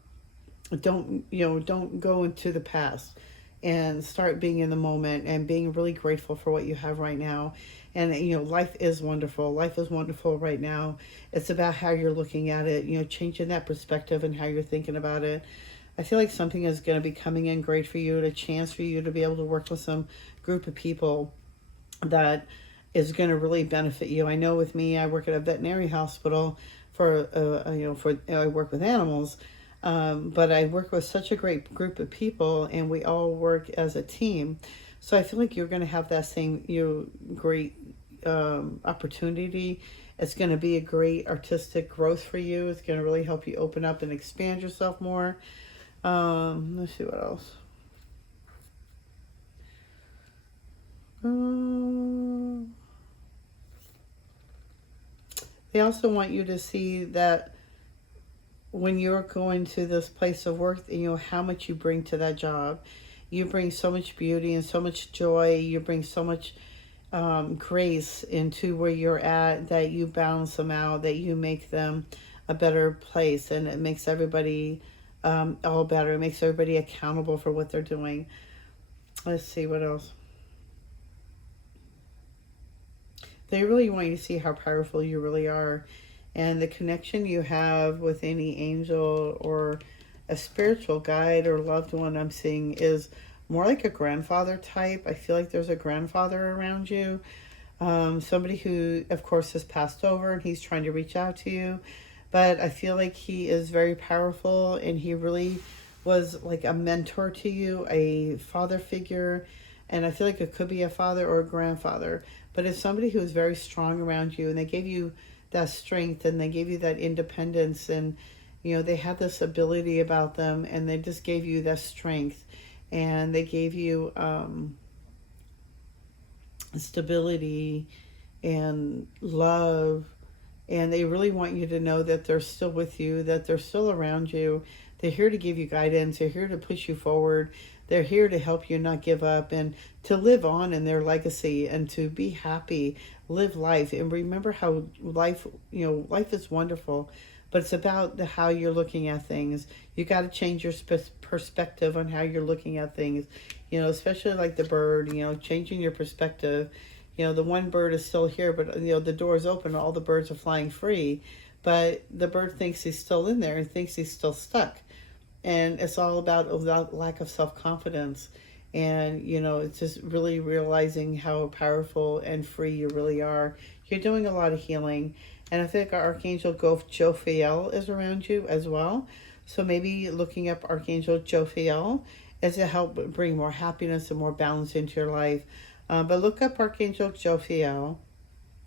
into the past and start being in the moment and being really grateful for what you have right now. And life is wonderful. Life is wonderful right now. It's about how you're looking at it, changing that perspective and how you're thinking about it. I feel like something is going to be coming in great for you, a chance for you to be able to work with some group of people that is going to really benefit you. I know with me, I work at a veterinary hospital I work with animals, but I work with such a great group of people and we all work as a team. So I feel like you're going to have that same great opportunity. It's going to be a great artistic growth for you. It's going to really help you open up and expand yourself more. Let's see what else. They also want you to see that when you're going to this place of work, how much you bring to that job. You bring so much beauty and so much joy. You bring so much grace into where you're at that you balance them out, that you make them a better place. And it makes everybody all better. It makes everybody accountable for what they're doing. Let's see what else. They really want you to see how powerful you really are. And the connection you have with any angel or a spiritual guide or loved one I'm seeing is more like a grandfather type. I feel like there's a grandfather around you. Somebody who, of course, has passed over and he's trying to reach out to you. But I feel like he is very powerful and he really was like a mentor to you, a father figure. And I feel like it could be a father or a grandfather. But it's somebody who is very strong around you and they gave you that strength and they gave you that independence and, they had this ability about them and they just gave you that strength and they gave you stability and love. And they really want you to know that they're still with you, that they're still around you. They're here to give you guidance. They're here to push you forward. They're here to help you not give up and to live on in their legacy and to be happy, live life. And remember how life is wonderful, but it's about how you're looking at things. You got to change your perspective on how you're looking at things, especially like the bird, changing your perspective. The one bird is still here, but, the door is open. All the birds are flying free, but the bird thinks he's still in there and thinks he's still stuck. And it's all about lack of self-confidence. And, it's just really realizing how powerful and free you really are. You're doing a lot of healing. And I think our Archangel Jophiel is around you as well. So maybe looking up Archangel Jophiel is to help bring more happiness and more balance into your life. But look up Archangel Jophiel.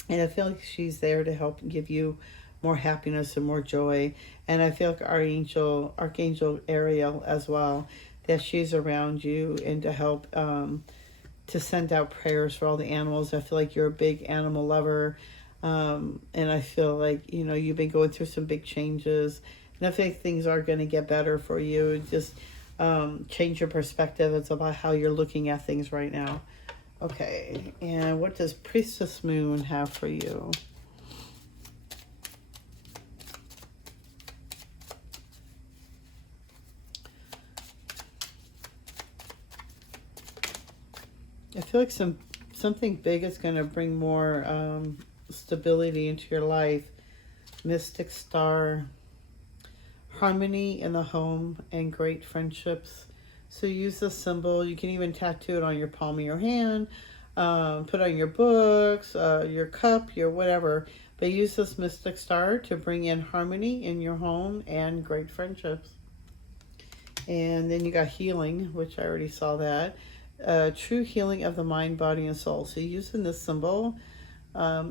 And I feel like she's there to help give you more happiness and more joy. And I feel like Archangel Ariel as well, that she's around you and to help to send out prayers for all the animals. I feel like you're a big animal lover. And I feel like, you've been going through some big changes. And I feel like things are going to get better for you. Just change your perspective. It's about how you're looking at things right now. Okay, and what does Priestess Moon have for you? I feel like something big is going to bring more stability into your life. Mystic Star, harmony in the home, and great friendships. So use this symbol. You can even tattoo it on your palm of your hand, put on your books, your cup, your whatever. But use this Mystic Star to bring in harmony in your home and great friendships. And then you got healing, which I already saw that. True healing of the mind, body, and soul. So using this symbol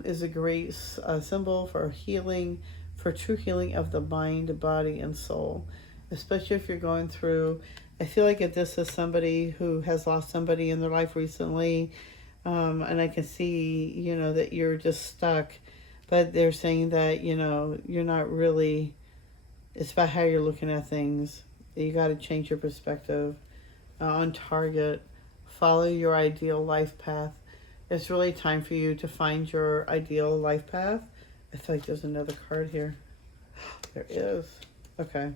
is a great symbol for healing, for true healing of the mind, body, and soul. Especially if you're going through, I feel like if this is somebody who has lost somebody in their life recently, and I can see, that you're just stuck, but they're saying that, you're not really, it's about how you're looking at things. You got to change your perspective. On target, follow your ideal life path. It's really time for you to find your ideal life path. I feel like there's another card here. There is. Okay.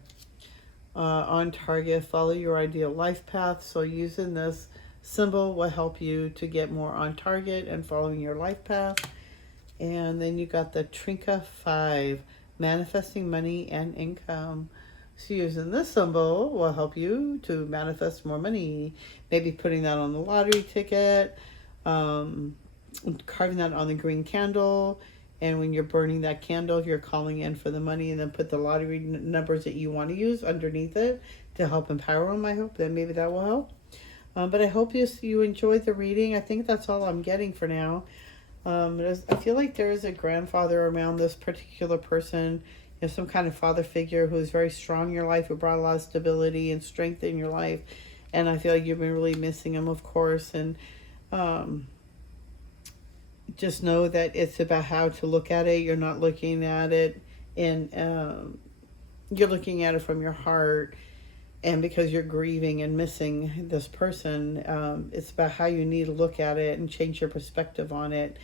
On target, follow your ideal life path. So using this symbol will help you to get more on target and following your life path. And then you got the Trinka 5, manifesting money and income. So using this symbol will help you to manifest more money. Maybe putting that on the lottery ticket, carving that on the green candle. And when you're burning that candle, you're calling in for the money, and then put the lottery numbers that you want to use underneath it to help empower them. I hope that maybe that will help. But I hope you enjoyed the reading. I think that's all I'm getting for now. I feel like there is a grandfather around this particular person. Some kind of father figure who is very strong in your life, who brought a lot of stability and strength in your life. And I feel like you've been really missing him, of course. And just know that it's about how to look at it. You're not looking at it you're looking at it from your heart. And because you're grieving and missing this person, it's about how you need to look at it and change your perspective on it.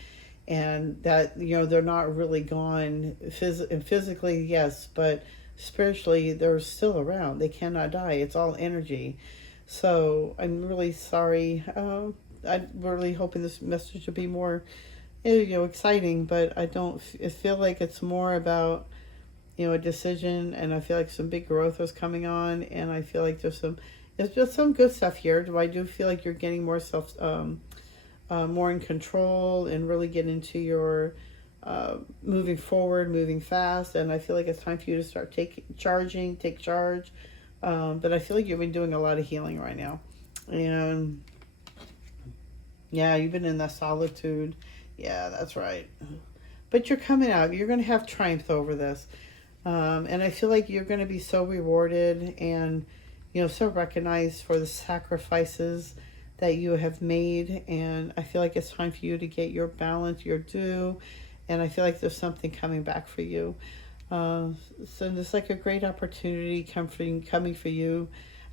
And that, they're not really gone physically, yes, but spiritually, they're still around. They cannot die. It's all energy. So I'm really sorry. I'm really hoping this message will be more, exciting, but I feel like it's more about, a decision, and I feel like some big growth is coming on, and I feel like there's just some good stuff here. I do feel like you're getting more more in control and really get into your moving forward, moving fast. And I feel like it's time for you to start take charge. But I feel like you've been doing a lot of healing right now. And yeah, you've been in that solitude. Yeah, that's right. But you're coming out. You're going to have triumph over this. And I feel like you're going to be so rewarded and, so recognized for the sacrifices that you have made. And I feel like it's time for you to get your balance, your due. And I feel like there's something coming back for you. So there's like a great opportunity coming for you.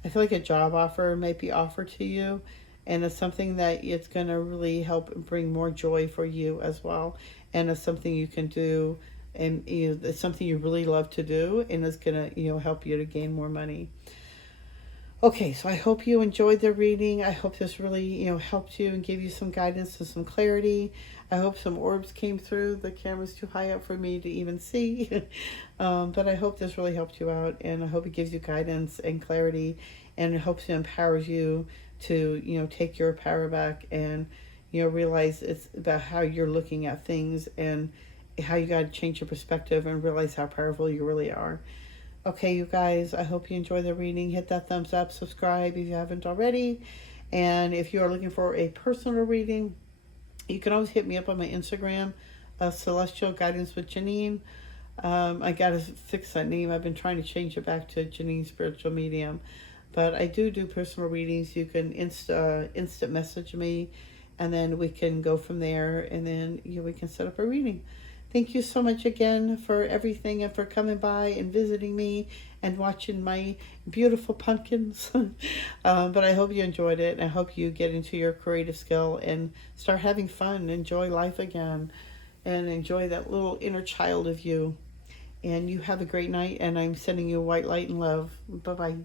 I feel like a job offer might be offered to you. And it's something that it's going to really help bring more joy for you as well. And it's something you can do. And it's something you really love to do. And it's going to help you to gain more money. Okay, so I hope you enjoyed the reading. I hope this really, helped you and gave you some guidance and some clarity. I hope some orbs came through. The camera's too high up for me to even see. But I hope this really helped you out, and I hope it gives you guidance and clarity, and it hopes it empowers you to, take your power back and, realize it's about how you're looking at things and how you got to change your perspective and realize how powerful you really are. Okay, you guys, I hope you enjoy the reading. Hit that thumbs up, subscribe if you haven't already. And if you are looking for a personal reading, you can always hit me up on my Instagram, Celestial Guidance with Janine. I got to fix that name. I've been trying to change it back to Janine Spiritual Medium. But I do personal readings. You can instant message me, and then we can go from there, and then we can set up a reading. Thank you so much again for everything and for coming by and visiting me and watching my beautiful pumpkins. But I hope you enjoyed it. I hope you get into your creative skill and start having fun, enjoy life again, and enjoy that little inner child of you. And you have a great night, and I'm sending you white light and love. Bye-bye.